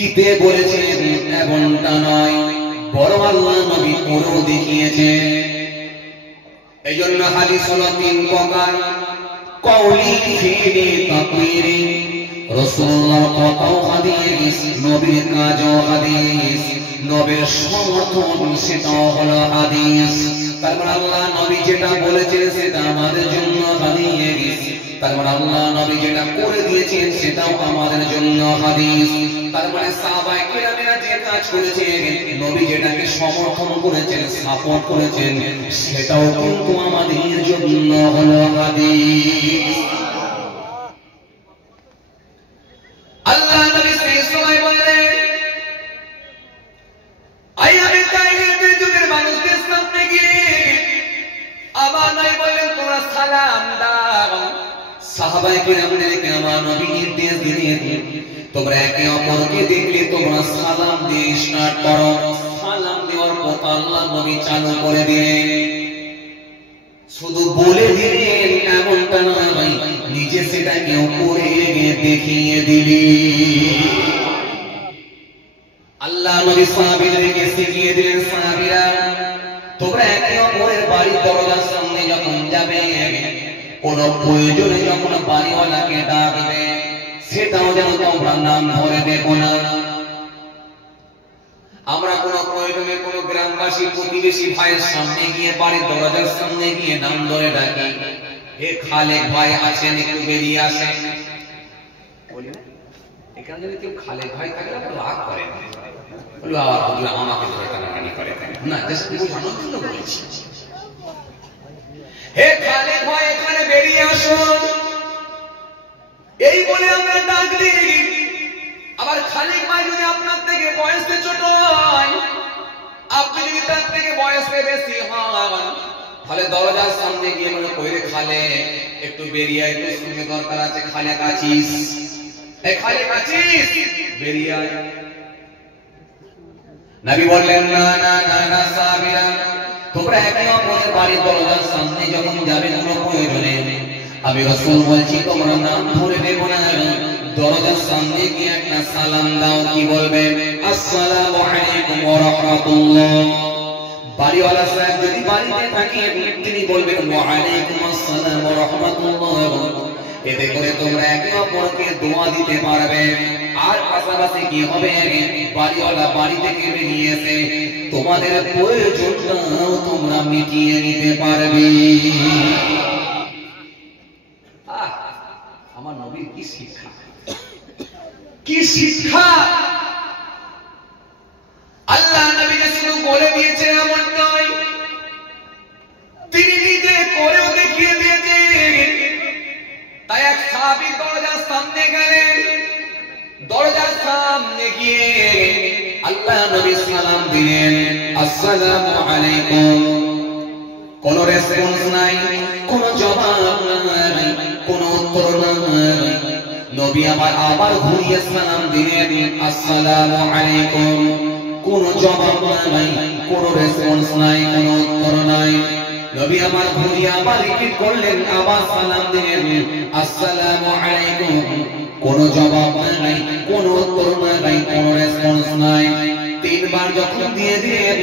দিতে বলেছেন এমনটা নয়, বরং আল্লাহ নবী করেও দেখিয়েছেন। এই জন্য হাদিস হলো তিন প্রকার, কওলি, ফিলি, তাকরীরি। রাসূলুল্লাহর কথাও হাদিস, নবীর কাজও হাদিস, নবীর সমর্থন সেটাও হলো হাদিস। তারপর আল্লাহ নবী যেটা বলেছেন সেটা আমাদের জন্য হাদিস, তারপর আল্লাহ নবী যেটা করে দিয়েছেন সেটাও আমাদের জন্য হাদিস। তার মানে সাহাবায়ে কেরামেরা যে কাজ করেছেন, নবী যেটাকে সমর্থন করেছেন, সাপোর্ট করেছেন, সেটাও কিন্তু আমাদের জন্য হলো হাদিস। আল্লাহ নবী সেই সময় বললেন, আইয়ামে তাইয়িবের যুগের মানুষদের সামনে গিয়ে আবার নয় বললেন তোমরা সালাম দাও। সাহাবায়ে কেরামদেরকে আমার নবী নির্দেশ দিলেন, তোমরা একে অপরকে দেখলে তোমরা সালাম দিয়ে স্টার্ট করো। সালাম দেওয়ার কথা আল্লাহ নবী চালু করে দিলেন। শুধু বলে দিলেন এমনটা নয় ভাই, নিজে সেটাকে করে দেখিয়ে দিলেন। আল্লাহ নবী সাহাবীদেরকে শিখিয়ে দিলেন, সাহাবীরা তোমরা একে অপরের বাড়ির দরজার সামনে যখন যাবে, কোন প্রয়োজনে যখন বাড়িওয়ালাকে ডাকবে, সেটাও যেন তোমরা নাম ধরে দেখো না। আমরা কোন প্রয়োজনে কোন গ্রামবাসী প্রতিবেশী ভাইয়ের সামনে গিয়ে, বাড়ির দরজার সামনে গিয়ে নাম ধরে ডাকি, হে খালেক ভাই আছেন, একটু বেরিয়ে আসেন। বলি না, এখানে যদি কেউ খালেক ভাই থাকে না রাগ করে, আমাকে ধরে টানাটানি করে না, জাস্ট বোঝানোর জন্য বলছি। হে খালেক ভাই এখানে বেরিয়ে আসুন, এই বলে আমরা ডাক দিই। আবার খালেক ভাই যদি আপনার থেকে বয়সে ছোট হয়, আপনি যদি তার থেকে বয়সে বেশি হন, তাহলে দরজার সামনে গিয়ে মনে কইরে খালে একটু বেরিয়ে আয়, একটু শুনে দরকার আছে, খালে কাছিস, এই খালে কাছিস, বেরিয়ে আয়। নবী বললেন, না না না না সাহাবীরা, তোমরা একে অপরের বাড়ির দরজার সামনে যখন যাবে কোনো প্রয়োজনে, আমি রাসূল বলছি তোমরা নাম ধরে দেবো না, দরজার সামনে গিয়ে একটা সালাম দাও। কি বলবে? আসসালামু আলাইকুম ওয়া রাহমাতুল্লাহ। বাড়িওয়ালা সাহেব যদি বাড়িতে থাকে তিনি বলবেন ওয়া আলাইকুম আসসালাম ওয়া রাহমাতুল্লাহ। এতে করে তোমরা একে অপরকে দোয়া দিতে পারবে। আর পাশাপাশি কি হবে, বাড়িওয়ালা বাড়ি থেকে বেরিয়ে এসে তোমাদের প্রয়োজনটাও তোমরা মিটিয়ে নিতে পারবে। আমার নবীর কি শিক্ষা, কি শিক্ষা! আল্লাহ নবীকে শুধু বলে দিয়েছে এমন নয়, তিনি নিজে করেও দেখিয়ে দিয়েছেন। তাই এক সাহাবী দরজার সামনে গেলেন, দরজার সামনে গিয়ে আল্লাহ নবী সালাম দিলেন, আসসালামু আলাইকুম। কোন রেসপন্স নাই, কোন জবাব নাই, কোন উত্তর নাই। নবী আবার ঘুরিয়ে সালাম দিলেন, আসসালামু আলাইকুম। কোন জবাব নাই, কোন রেসপন্স নাই, কোন উত্তর নাই। নবী আমার ঘুরিয়ে আবার রিপিট করলেন, আবার সালাম দিলেন, আসসালামু আলাইকুম। কোন জবাব নাই, কোন উত্তর নাই, কোন রেসপন্স নাই। তিনবার যখন দিয়ে দিলেন,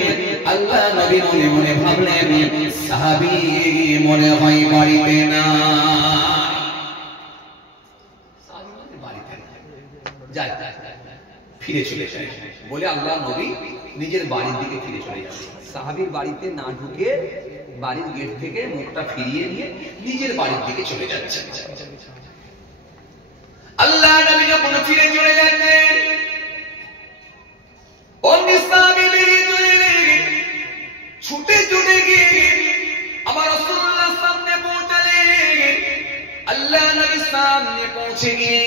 আল্লাহ নবী মনে মনে ভাবলেন সাহাবী মনে হয় বাড়িতে না। ফিরে চলে যায় বলে আল্লাহ নবী নিজের বাড়ির দিকে ফিরে চলে যাচ্ছে। সাহাবীর বাড়িতে না ঢুকে বাড়ির গেট থেকে মুখটা ফিরিয়ে নিয়ে নিজের বাড়ির দিকে চলে যাচ্ছে। আল্লাহ নবী যখন ফিরে চলে যাচ্ছেন, অন্য সাহাবী বেরিয়ে চলে এলেন, ছুটে ছুটে গিয়ে আমার রাসূলুল্লাহর সামনে পৌঁছালেন। আল্লাহ নবীর সামনে পৌঁছে গিয়ে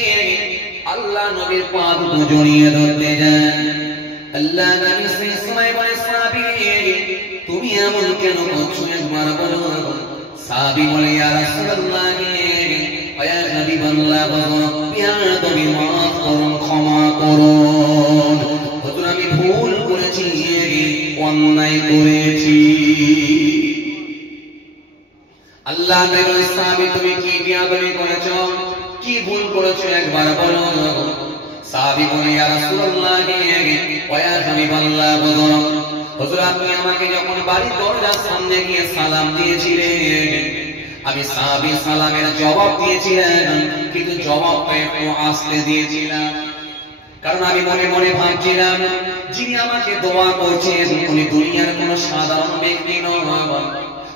আল্লাহ নবীর পা দুটো জড়িয়ে ধরতে যান। আল্লাহ নবী সেই সময় বলে, সাহাবী তুমি এমন কেন করছো, একবার বলো। সাহাবী বলে, ইয়া রাসূলুল্লাহ, ইয়া হাবিবাল্লাহ, ইয়া নবী মাফ করুন, ক্ষমা করুন, হুজুর আমি ভুল করেছি, অন্যায় করেছি। আল্লাহ নবী, সাহাবী তুমি কি বিয়াদবি করেছো, কি ভুল করেছো একবার বলো। সাহাবী বলে ইয়া রাসূলুল্লাহ ওয়া ইয়া হাবিবাল্লাহ হুজুর আপনি আমাকে যখন বাড়ির দরজার সামনে গিয়ে সালাম দিয়েছিলেন আমি সাহাবী সালামের জবাব দিয়েছিলাম কিন্তু জবাবটা একটু আস্তে দিয়েছিলাম কারণ আমি মনে মনে ভাবছিলাম যিনি আমাকে দোয়া করছেন উনি দুনিয়ার কোনো সাধারণ ব্যক্তি নন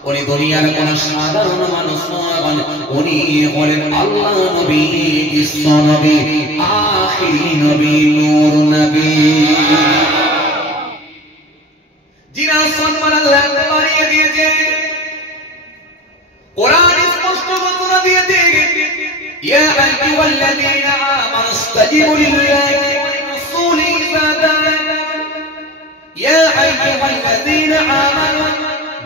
উনি দুনিয়ার কোন সাধারণ মানুষ নন উনি হলেন আল্লাহ নবী বিশ্ব নবী আখিরি নবী নূর নবী যিনার সম্মান আল্লাহ বাড়িয়ে দিয়েছে কোরআন স্পষ্ট ঘোষণা দিয়েছে ইয়া আইয়ুহাল্লাযীনা আমানু ইসতাজিবু লিল্লাহি ওয়া লিরাসূলি ইযা দাআকুম ইয়া আইয়ুহাল্লাযীনা আমানু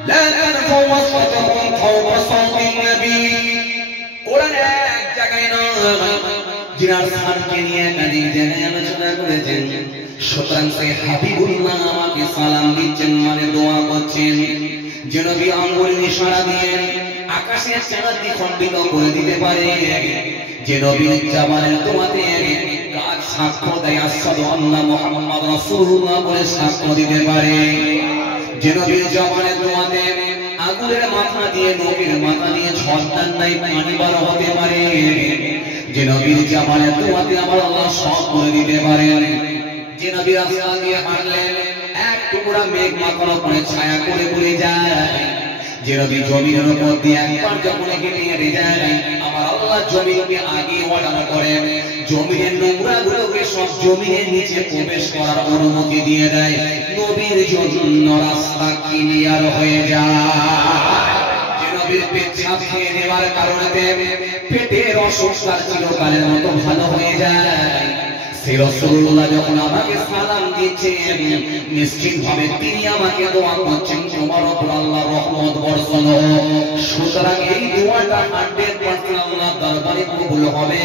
لا ترفعوا أصواتكم فوق صوت النبي قرآن এক জায়গায় নয় যিনার শানকে নিয়ে একাধিক জায়গায় আলোচনা করেছেন সুতরাং সেই হাবিবুল্লাহ আমাকে সালাম দিচ্ছেন মানে দোয়া করছেন যে নবী আঙ্গুল ইশারা দিয়ে আকাশের চাঁদকে খণ্ডিত করে দিতে পারে যে নবী জামানের দোয়াতে কাজ সাক্ষ্য দেয় আশহাদু আন্না মুহাম্মাদ রাসূলুল্লাহ বলে সাক্ষ্য দিতে পারে যে নবীর জবানের দোয়াতে আগুনের মাথা দিয়ে নবীর মাথা দিয়ে ঝড়টার নাই পানি বার হতে পারে যে নবীর জবানের দোয়াতে আমার আল্লাহ সব করে দিতে পারেন যে নবী রাস্তা দিয়ে হাঁটলেন এক টুকরা মেঘ মাথার উপরে ছায়া করে পড়ে যায় যে নবী জমিনের উপর দিয়ে একবার যখন হেঁটে যায় আমার আল্লাহ জমিনকে আগে অর্ডার করেন জমিনের নোংরা গুলোকে সব জমিনের নিচে প্রবেশ করার অনুমতি দিয়ে দেয় নবীর জন্য রাস্তা ক্লিয়ার হয়ে যায় যে নবীর পেচ্ছাপ খেয়ে নেওয়ার কারণে পেটের অসুখতার চিরকালের মতো ভালো হয়ে যায় সে রাসূলুল্লাহ যখন আমাকে সালাম দিচ্ছেন নিশ্চিত ভাবে তিনি আমাকে দোয়া করছেন তোমার উপর আল্লাহর রহমত বর্ষণ সুতরাং এই দোয়াটা 100% আল্লাহর দরবারে কবুল হবে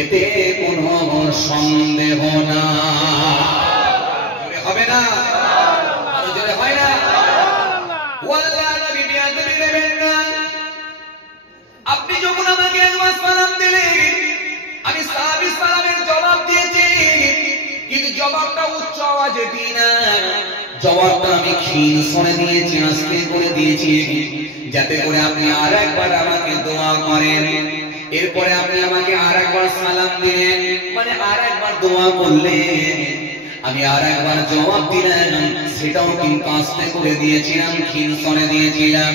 এতে কোনো সন্দেহ না হবে না আর যদি হয় না ওয়াল্লাহ নবী বিয়াদবি দেবেন না আপনি যখন আমাকে একবার সালাম দিলেন আমি সাহাবী সালামের জবাব দিয়েছি কিন্তু জবাবটা উচ্চ আওয়াজে দিই না জবাবটা আমি ক্ষীণ স্বরে দিয়েছি আস্তে করে দিয়েছি যাতে করে আপনি আরেকবার আমাকে দোয়া করেন এরপরে আপনি আমাকে আরেকবার সালাম দিলেন মানে আরেকবার দোয়া করলেন আমি আরেকবার জবাব দিলাম সেটাও কিন্তু আস্তে করে দিয়েছিলাম ক্ষীণ স্বরে দিয়েছিলাম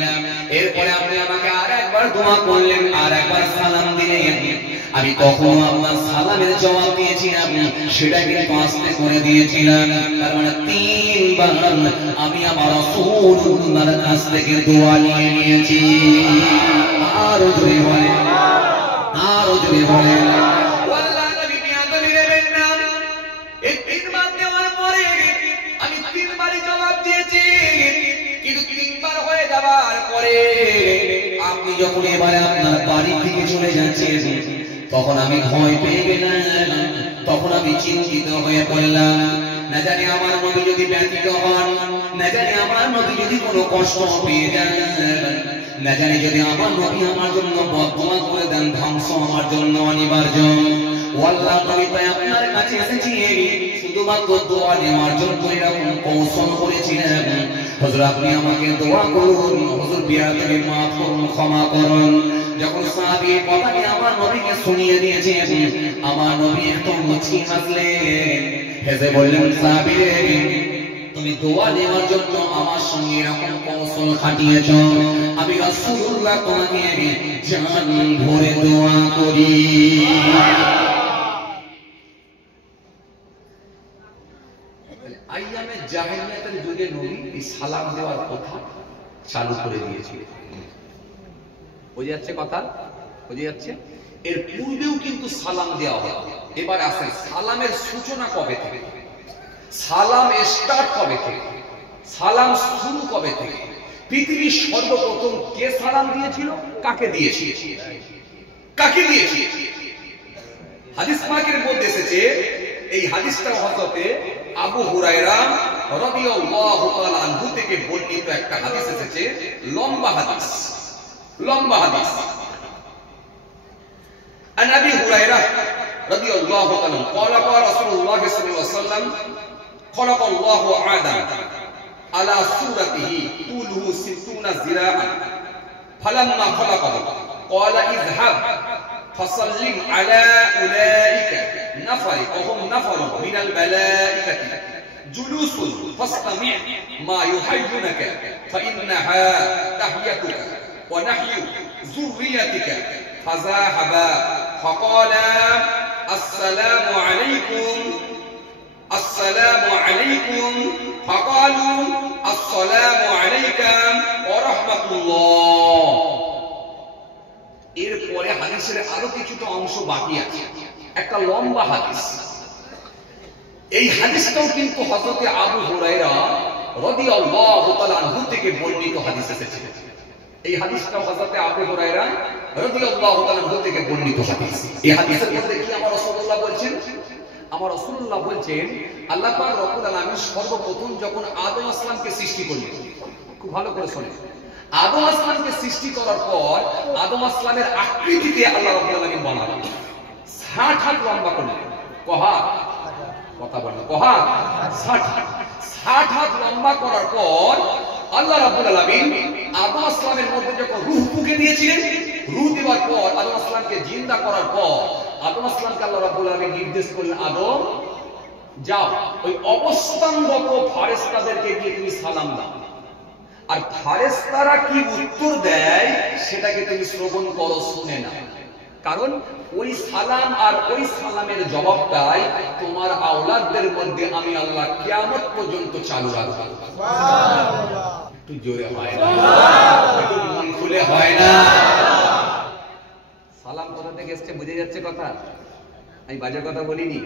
এরপরে আপনি আমাকে আরেকবার দোয়া করলেন আরেকবার সালাম দিলেন আমি কখনো আপনার সালামের জবাব দিয়েছিলাম সেটা কিন্তু আস্তে করে দিয়েছিলাম তার মানে 3 বার আমি আমার রাসূলুল্লাহর কাছ থেকে দোয়া নিয়ে নিয়েছি আরো জোরে বলেন আরো জোরে বলেন আল্লাহ নবী বিয়াদবি দেবেন না এই 3 বার দেওয়ার পরে আমি 3 বারই জবাব দিয়েছি কিন্তু 3 বার হয়ে যাবার পরে আপনি যখন এবারে আপনার বাড়ি থেকে চলে যাচ্ছেন তখন আমি ভয় পেয়ে গেলাম তখন আমি চিন্তিত হয়ে পড়লাম না জানি আমার নবী যদি ব্যথিত হন না জানি আমার নবী যদি কোনো কষ্ট পেয়ে যান না জানি যদি আমার নবী আমার জন্য বদদোয়া করে দেন ধ্বংস আমার জন্য অনিবার্য আল্লাহ নবী তাই আপনার কাছে এসেছি শুধুমাত্র দোয়া নেওয়ার জন্য এরকম কৌশল করেছিলেন হুজুর আপনি আমাকে দোয়া করুন হুজুর বিয়াদবি মাফ করুন ক্ষমা করুন যখন সাহাবী কথাটি আমার নবীকে শুনিয়ে দিয়েছেন আমার নবী একটু মুচকি হাসলেন হেসে বললেন সাহাবী তুমি দোয়া নেওয়ার জন্য আমার সঙ্গে এরকম কৌশল খাটিয়েছ আমি রাসূলুল্লাহ তোমাকে জান ভরে দোয়া করি আইয়ামে জাহেলিয়াতের যুগে নবী এই সালাম দেওয়ার কথা চালু করে দিয়েছিলেন বুঝে যাচ্ছে কথা বুঝে যাচ্ছে এর পূর্বেও কিন্তু সালাম দেওয়া হয় এবার আসে সালামের সূচনা কবে থেকে সালাম স্টার্ট কবে থেকে সালাম শুরু কবে থেকে পৃথিবীর সর্বপ্রথম কে সালাম দিয়েছিল কাকে দিয়েছিল কাকে দিয়েছিল হাদিস পাকের মধ্যে এসেছে এই হাদিসটা হযরতে আবু হুরায়রা রাদিয়াল্লাহু তাআলা আনহু থেকে বর্ণিত একটা হাদিস এসেছে লম্বা হাদিস عن ابي هريره رضي الله عنه قال قال رسول নবী সাল্লাল্লাহু আলাইহি ওয়াসাল্লাম খলাকাল্লাহু আদম আলা সূরাতিহি তুলুহু 60 জিরাআন ফালাম্মা খলাকাহু ক্বালা ইযহাব ফাসাল্লিম আলা উলাইকা নাফার ওহুম নাফার মিনাল মালাইকাতি জুলুসুন ফাসতামি' মা ইউহাইয়ুনাকা ফাইন্নাহা তাহিয়াতুকা ওয়া নাহয়ু যুররিয়াতিকা ফাযাহাবা ফাকালা আসসালামু আলাইকুম আসসালামু আলাইকুম ফাকালু আসসালামু আলাইকা ওয়া রাহমাতুল্লাহ। এরপরে হাদিসের আরো কিছুটা অংশ বাকি আছে, একটা লম্বা হাদিস। এই হাদিসটাও কিন্তু হযরত আবু হুরায়রা রাদিয়াল্লাহু তাআলা আনহু থেকে বর্ণিত হাদিস এসেছে। এই হাদিসটাও হযরত আবু হুরায়রা রাদিয়াল্লাহু তাআলা আনহু থেকে বর্ণিত হাদিস। এই হাদিসের মধ্যে কি আমার রাসূলুল্লাহ বলছেন? আমার রাসূলুল্লাহ বলছেন আল্লাহ পাক রব্বুল আলামিন সর্বপ্রথম যখন আদম আসমানকে সৃষ্টি করলেন, খুব ভালো করে শুনুন, আদম আসমানকে সৃষ্টি করার পর আদম আসমানের আকৃতিতে আল্লাহ রাব্বুল আলামিন বানালেন, 60 হাত লম্বা করলেন। কথা বলেন, 60 হাত লম্বা করার পর আল্লাহ রাব্বুল আলামিন আদম আসমানের মধ্যে যখন রূহ ফুঁকে দিয়েছিলেন, রূহ দেওয়ার পর আদম আসমানকে জিন্দা করার পর আদম আসমানকে আল্লাহ রাব্বুল আলামিন নির্দেশ করলেন, আদম যাও ওই অবস্থানরত ফেরেশতাদেরকে গিয়ে তুমি সালাম দাও, আর ফেরেশতারা কি উত্তর দেয় সেটাকে তুমি শ্রবণ করো, শুনে নাও। কারণ ওই সালাম আর ওই সালামের জবাবটাই তোমার আওলাদদের মধ্যে আমি আল্লাহ কিয়ামত পর্যন্ত চালু রাখবো। সুবহানাল্লাহ। একটু জোরে হয় না, একটু মন খুলে হয় না। সালাম কোথা থেকে এসেছে বুঝে যাচ্ছে কথা? আমি বাজে কথা বলিনি,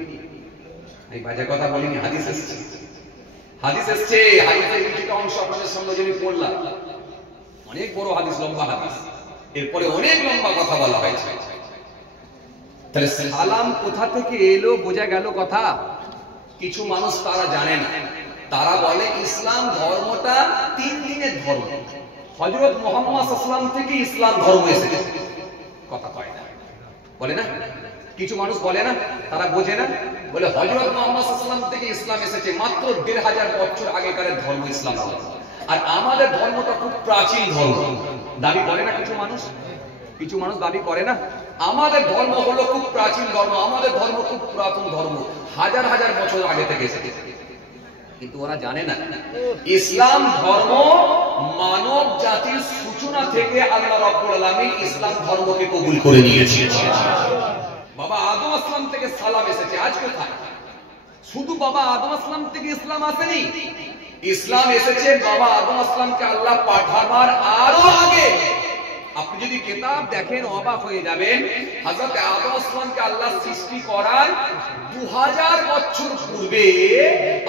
হাদিস এসেছে, হাদিসের কিছুটা অংশ আপনাদের সামনে যদি পড়লাম, অনেক বড় হাদিস, লম্বা হাদিস, এরপরে অনেক লম্বা কথা বলা হয়েছে। তাহলে সালাম কোথা থেকে এলো বোঝা গেল কথা। কিছু মানুষ তারা জানে না, তারা বলে ইসলাম ধর্মটা 3 দিনের ধর্ম, হযরত মুহাম্মদ সাল্লাল্লাহু আলাইহি ওয়াসাল্লাম থেকে ইসলাম ধর্ম এসেছে। কথা কয় না, বলে না, কিছু মানুষ বলে না, তারা বোঝে না, বলে হযরত মুহাম্মদ সাল্লাল্লাহু আলাইহি ওয়াসাল্লাম থেকে ইসলাম এসেছে, মাত্র 1500 বছর আগেকার ধর্ম ইসলাম, আর আমাদের ধর্মটা খুব প্রাচীন ধর্ম দাবি করে না কিছু মানুষ দাবি করে না, আমাদের ধর্ম হলো খুব প্রাচীন ধর্ম, আমাদের ধর্ম খুব পুরাতন ধর্ম, হাজার হাজার বছর আগে থেকে এসেছে। কিন্তু ওরা জানে না ইসলাম ধর্ম মানব জাতির সূচনা থেকে আল্লাহ রাব্বুল আলামিন ইসলাম ধর্মকে কবুল করে নিয়েছেন। বাবা আদম আসলাম থেকে সালাম এসেছে, আজ কোথায়? শুধু বাবা আদম আসলাম থেকে ইসলাম আসেনি, ইসলাম এসেছে বাবা আদম আসলামকে আল্লাহ পাঠাবার আরো আগে। আপনি যদি কিতাব দেখেন অবাক হয়ে যাবেন, হযরত আদম আসলামকে আল্লাহ সৃষ্টি করার 2000 বছর পূর্বে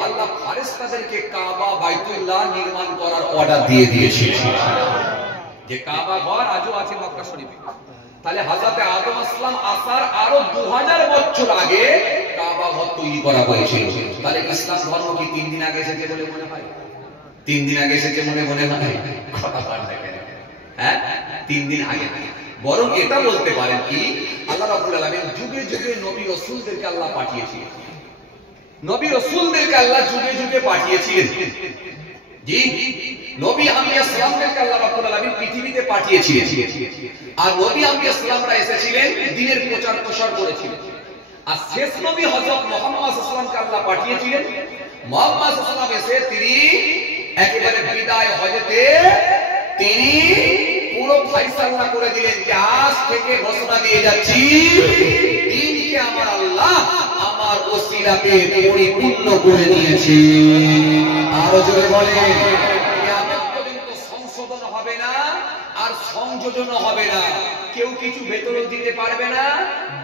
আল্লাহ ফেরেশতাদেরকে কাবা বাইতুল্লাহ নির্মাণ করার অর্ডার দিয়ে দিয়েছিলেন, যে কাবা ঘর আজও আছে মক্কা শরীফে। তাহলে হযরত আদম আসলাম আসার আরো 2000 বছর আগে কাবা ঘর তৈরি করা হয়েছিল। তাহলে ইসলাম ধর্ম কি 3 দিন আগে এসেছে বলে মনে হয়? 3 দিন আগে এসেছে মনে হয়? কথা বলেন না কেন? হ্যাঁ, 3 দিন আগে না, বরং এটা বলতে পারেন কি আল্লাহ রাব্বুল আলামিন যুগে যুগে নবী রাসূলদেরকে আল্লাহ পাঠিয়েছিলেন, নবী রাসূলদেরকে আল্লাহ যুগে যুগে পাঠিয়েছিলেন। জি, নবী আম্বিয়া সালামদেরকে আল্লাহ রাব্বুল আলামিন পৃথিবীতে পাঠিয়েছিলেন, আর নবী আম্বিয়া সালামরা এসেছিলেন দ্বীনের প্রচার প্রসার করেছিলেন। আর শেষ নবী হযরত মুহাম্মদ সাল্লাল্লাহু আলাইহি ওয়াসাল্লামকে আল্লাহ পাঠিয়েছিলেন। মুহাম্মদ সাল্লাল্লাহু আলাইহি ওয়াসাল্লাম এসে তিনি একেবারে বিদায় হজেতে তিনি পুরো ফয়সালা করে দিলেন যে আজ থেকে ঘোষণা দিয়ে যাচ্ছি দিনকে আমার আল্লাহ আমার ওসিলাতে পরিপূর্ণ করে দিয়েছে। আরো জোরে বলে, কিয়ামত পর্যন্ত সংশোধন হবে না আর সংযোজন হবে না, কেউ কিছু ভেতরে দিতে পারবে না,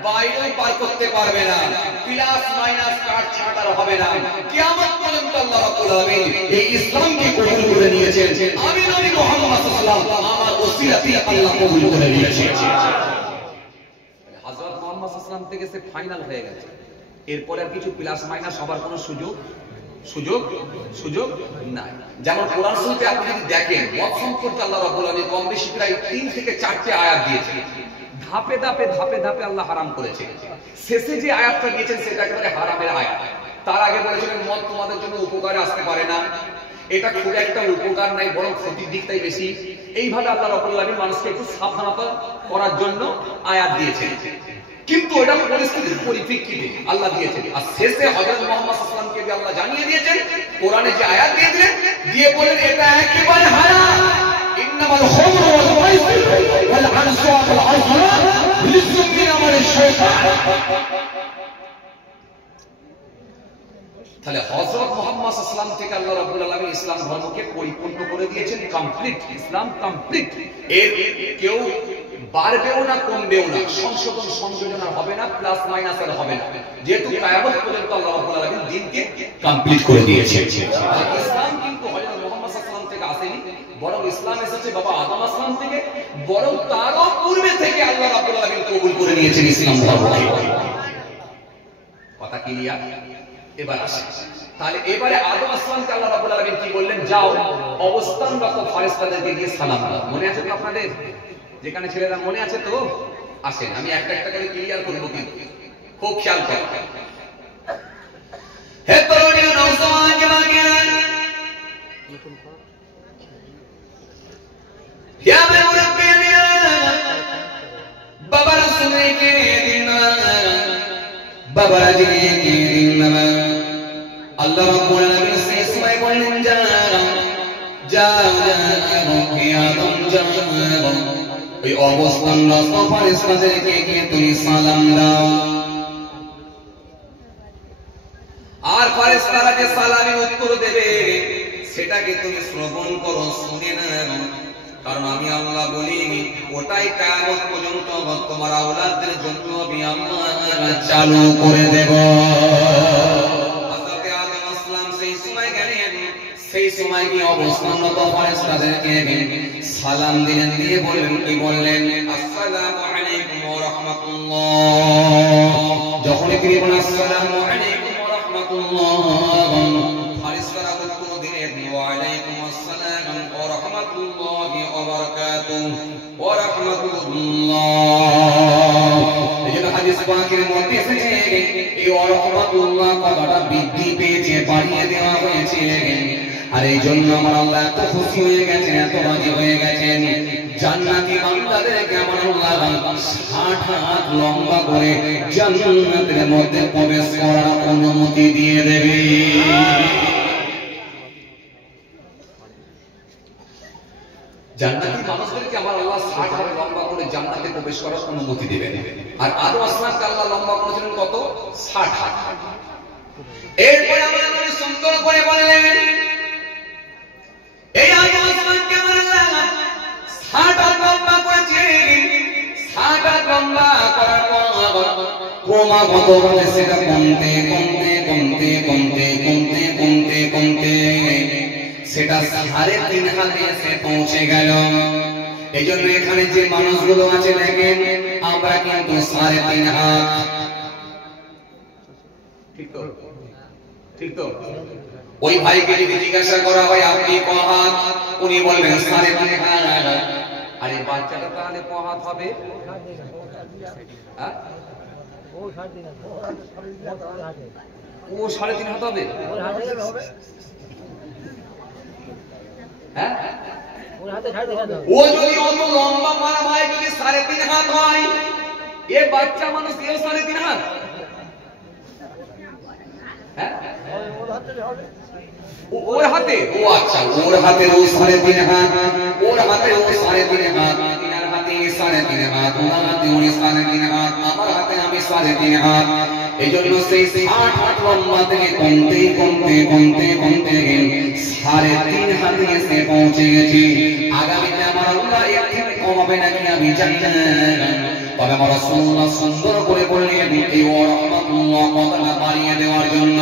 বাইরেও পার করতে পারবে না, প্লাস মাইনাস কাট ছাটার হবে না। কিয়ামত পর্যন্ত আল্লাহ রাব্বুল আলামিন এই ইসলামকে কবুল করে নিয়েছেন। আমি নবী মুহাম্মদ সাল্লাল্লাহু আলাইহি ওয়াসাল্লাম আমার ওসিলাতে আল্লাহ কবুল করে নিয়েছেন। হযরত মুহাম্মদ সাল্লাল্লাহু আলাইহি ওয়াসাল্লাম থেকে সে ফাইনাল হয়ে গেছে, এরপরে আর কিছু প্লাস মাইনাস হবার কোনো সুযোগ নাই। যেমন কোরআন শরীফে আপনি যদি দেখেন মদ সম্পর্কে আল্লাহ রাব্বুল আলামিন কম বেশি প্রায় 3 থেকে 4টে আয়াত দিয়েছেন, ধাপে ধাপে আল্লাহ হারাম করেছে। শেষে যে আয়াতটা দিয়েছেন সেটা একেবারে হারামের আয়াত। তার আগে বলেছিলেন মদ তোমাদের জন্য উপকারে আসতে পারে না, এটা খুব একটা উপকার নাই, বরং ক্ষতির দিকটাই বেশি। এইভাবে আল্লাহ রাব্বুল আলামিন মানুষকে একটু সাবধানতা করার জন্য আয়াত দিয়েছেন, কিন্তু এটা পরিস্থিতির পরিপ্রেক্ষিতে আল্লাহ দিয়েছেন। আর শেষে হযরত মুহাম্মদ সাল্লাল্লাহু আলাইহি ওয়াসাল্লামকে দিয়ে আল্লাহ জানিয়ে দিয়েছেন, কোরআনে যে আয়াত দিয়ে দিলেন, দিয়ে বলেন এটা একেবারে হারাম। ইন্নামাল খামরু ওয়াল মাইসির ওয়াল আনসাব ওয়াল আযলাম রিজসুম মিন আমালিশ শাইতান। তাহলে হযরত মুহাম্মদ সাল্লাল্লাহু আলাইহি ওয়াসাল্লাম থেকে আল্লাহ রাব্বুল আলামিন ইসলাম ধর্মকে পরিপূর্ণ করে দিয়েছেন, কমপ্লিট ইসলাম, কমপ্লিট। এর কেউ বাড়বেও না কমবেও না, সংশোধন সংযোজন হবে না, প্লাস মাইনাস আর হবে না, যেহেতু কিয়ামত পর্যন্ত আল্লাহ রাব্বুল আলামিন দ্বীনকে কমপ্লিট করে দিয়েছেন। ইসলাম কিন্তু হযরত মুহাম্মদ সাল্লাল্লাহু আলাইহি ওয়াসাল্লাম থেকে আসেনি, বরং ইসলাম এসেছে বাবা আদম আলাইহিস সালাম থেকে, বরং তারও পূর্বে থেকে আল্লাহ রাব্বুল আলামিন কবুল করে নিয়েছেন ইসলাম ধর্মকে। কথা ক্লিয়ার? এবার আসে, তাহলে এবারে আদম আলাইহিস সালামকে আল্লাহ রাব্বুল আলামিন কি বললেন, যাও অবস্থানরত ফেরেশতাদেরকে গিয়ে সালাম দাও। মনে আছে তো আপনাদের? যেখানে ছেলেরা মনে আছে তো? আসেন আমি একটা একটা করে ক্লিয়ার করব, কিন্তু খুব খেয়াল করুন। হে তরুণী নওজওয়ান জওয়ান, হে আমার মুরব্বিয়া, বাবার শুনে কে দিন, বাবার দিনে কে দিন, আল্লাহ রাব্বুল আলামিন সেই সময় বললেন যাও যাও হে আদম যাও, ওই অবস্থানরত ফেরেশতাদেরকে গিয়ে তুমি সালাম দাও। আর ফেরেশতারা যে সালামের উত্তর দেবে সেটাকে তুমি শ্রবণ করো, শুনে নাও, কারণ আমি আল্লাহ বলি ওটাই কিয়ামত পর্যন্ত তোমার আওলাদদের জন্য আমি আল্লাহ চালু করে দেব। হযরত আদম আলাইহিস সালাম সেই সময় গেলেন, সেই সময় কি অবস্থানরত ফেরেশতাদেরকে সালাম দিলেন, দিয়ে বললেন কি বললেন, আসসালামু আলাইকুম ওয়া রাহমাতুল্লাহ। যখন তিনি বলেন আসসালামু আলাইকুম ওয়া রাহমাতুল্লাহ, ফেরেশতারা উত্তর দিলেন ওয়া আলাইকুম আসসালাম ওয়া রাহমাতুল্লাহি ওয়া বারাকাতুহু ওয়া রাহমাতুল্লাহ। এই যে হাদিস পাকের মধ্যে এসেছে এই ওয়া রাহমাতুল্লাহ কথাটা বৃদ্ধি পেয়েছে, বাড়িয়ে দেওয়া হয়েছে। আর এই জন্য আমার আল্লাহ এত খুশি হয়ে গেছেন, এত রাজি হয়ে গেছেন, জান্নাতি বান্দাদেরকে আমার আল্লাহ 60 হাত লম্বা করে জান্নাতের মধ্যে প্রবেশ করার অনুমতি দিয়ে দেবে। জান্নাতি মানুষদেরকে আমার আল্লাহ 60 হাত লম্বা করে জান্নাতে প্রবেশ করার অনুমতি দেবেন। আর আদম আলাইহিস সালামকে আল্লাহ লম্বা করেছিলেন কত? 60 হাত। এরপরে আমরা সুন্দর করে বললেন এই আদম আলাইহিস সালামকে আমার আল্লাহ 60 হাত লম্বা করেছেন। 60 হাত লম্বা করার পর ক্রমাগতভাবে সেটা কমতে কমতে কমতে কমতে কমতে কমতে কমতে সেটা 3.5 হাতে এসে পৌঁছে গেল। এই জন্য এখানে যে মানুষগুলো আছে দেখেন, আমরা কিন্তু 3.5 হাত, ঠিক তো? ঠিক তো? ওই ভাইকে যদি জিজ্ঞাসা করা হয় আপনি ক হাত, উনি বলবেন 3.5 হাত। আরে বাচ্চাটা তাহলে ক হাত হবে? ও 3.5 হাত হবে? হ্যাঁ, ও যদি অত লম্বা মারা ভাই যদি 3.5 হাত হয়, এ বাচ্চা মানুষ এও 3.5 হাত? হ্যাঁ, ওর হাতে, ও আচ্ছা, ওর হাতে ও 3.5 হাত, ওর হাতে ও 3.5 হাত, ইনার হাতে 3.5 হাত, ওনার হাতে উনি 3.5 হাত, আমার হাতে আমি 3.5 হাত। এই জন্য সেই 60 হাত লম্বা থেকে কমতে কমতে কমতে কমতে 3.5 হাতে এসে পৌঁছে গেছি। আগামীতে আমার আল্লাহ এর থেকে কমাবে নাকি আমি জানি না, তবে আমার রাসূলুল্লাহ সুন্দর করে বললেন এই ওয়া রাহমাতুল্লাহ কথাটা বাড়িয়ে দেওয়ার জন্য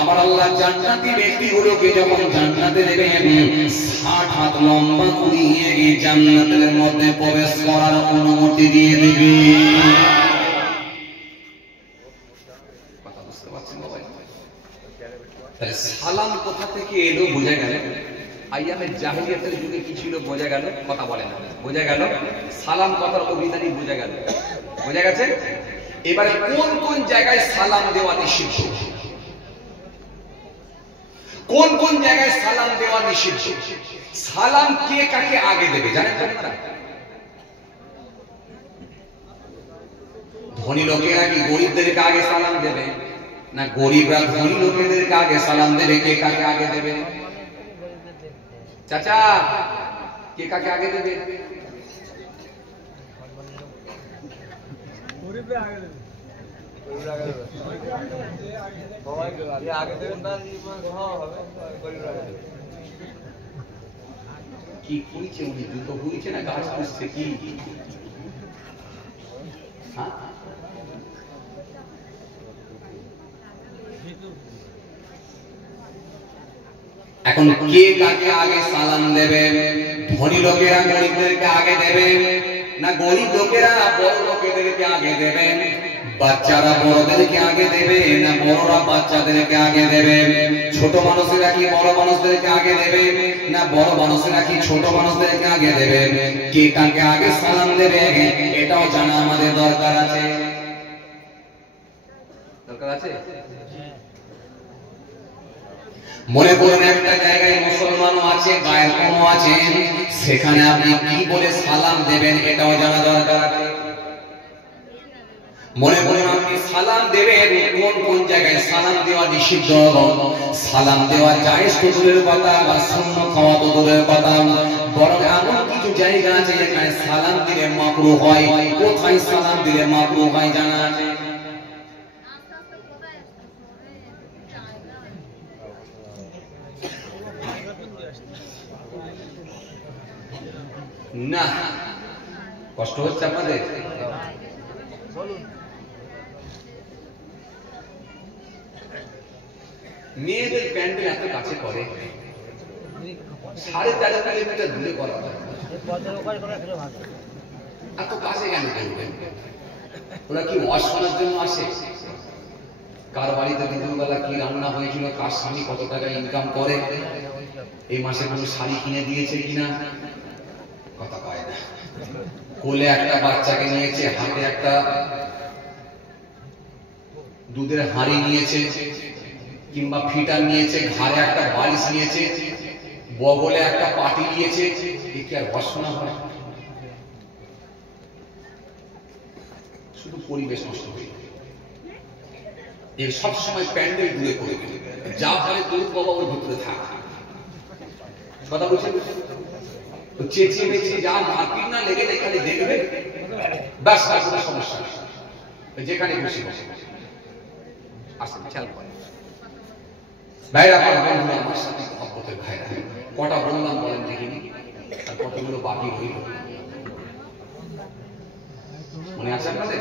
আমার আল্লাহ জান্নাতি ব্যক্তিগুলোকে যখন জান্নাতে দেবে 60 হাত লম্বা করিয়ে জান্নাতের মধ্যে প্রবেশ করার অনুমতি দিয়ে দেবে। কথা বুঝতে পারছেন বাবা? তাহলে সালাম কোথা থেকে এলো বোঝা গেল। আইয়ামে জাহেলিয়াতের যুগে কি ছিল বোঝা গেল, কথা বলে না, বোঝা গেল। সালাম কথার অভিধানই বোঝা গেল, বোঝা গেছে। এবারে কোন কোন জায়গায় সালাম দেওয়া নিষিদ্ধ কোন কোন জায়গায় সালাম দেওয়া নিষিদ্ধ, সালাম কে কাকে আগে দেবে জানেন আপনারা? ধনী লোকেরা কি গরিবদেরকে আগে সালাম দেবে, না গরিবরা ধনী লোকেদেরকে আগে সালাম দেবে? কে কাকে আগে দেবে? চাচা, কে কাকে আগে দেবে? কি খুঁজছে উনি? জুতো খুঁজছে না গাছ খুঁজছে কি? এখন কে কাকে আগে সালাম দেবে? ধনী লোকেরা গরিবদেরকে আগে দেবে, না গরিব লোকেরা বড় লোকেদেরকে আগে দেবে? বাচ্চারা বড়দেরকে আগে দেবে, না বড়রা বাচ্চাদেরকে আগে দেবে? ছোট মানুষেরা কি বড় মানুষদেরকে আগে দেবে, না বড় মানুষেরা কি ছোট মানুষদেরকে আগে দেবে? কে কাকে আগে সালাম দেবে এটাও জানা আমাদের দরকার আছে। দরকার আছে? মনে করুন একটা জায়গায় মুসলমানও আছে, গায়ের কমও আছে, সেখানে আপনি কি বলে সালাম দেবেন এটাও জানা দরকার আছে। মনে করুন আপনি সালাম দেবেন, কোন কোন জায়গায় সালাম দেওয়া নিষিদ্ধ, সালাম দেওয়া জায়েজ তো দূরের কথা, বা সুন্নাত খাওয়া তো দূরের কথা, বরং এমন কিছু জায়গা আছে যেখানে সালাম দিলে মাকরুহ হয়। কোথায় সালাম দিলে মাকরুহ হয় জানা আছে? না, কষ্ট হচ্ছে আপনাদের? মেয়েদের প্যান্ডেল এত কাছে করে, 3.5 কিলোমিটার দূরে করা হয়, এত কাছে কেন করবেন? ওরা কি ওয়াশ করার জন্য আসে? কার বাড়িতে দুপুরবেলা কি রান্না হয়েছিল, কার স্বামী কত টাকা ইনকাম করে, এই মাসে কোনো শাড়ি কিনে দিয়েছে কিনা, কথা পায় না। কোলে একটা বাচ্চাকে নিয়েছে, হাতে একটা দুধের হাঁড়ি নিয়েছে, কিংবা ফিটার নিয়েছে, ঘাড়ে একটা বালিশ নিয়েছে, বগলে একটা পাটি নিয়েছে, এ কি আর বাসনা হয়? শুধু পরিবেশ নষ্ট হয়ে এই সব সময় প্যান্ডেল দূরে করে দিল, যা পারে তোর বাবা ওর ভিতরে থাক। কথা বলছেন? চেঁচিয়ে মেচিয়ে যা মারপিট না লেগে এখানে দেখবে, ব্যাস আর কোনো সমস্যা নেই, যেখানে খুশি বসে আসেন খেয়াল করে। ভাইরা আমার বন্ধুরা, আমার সাথে মহব্বতের ভাইরা, কটা বললাম বলেন দেখিনি, আর কতগুলো বাকি হইল মনে আছে আপনাদের?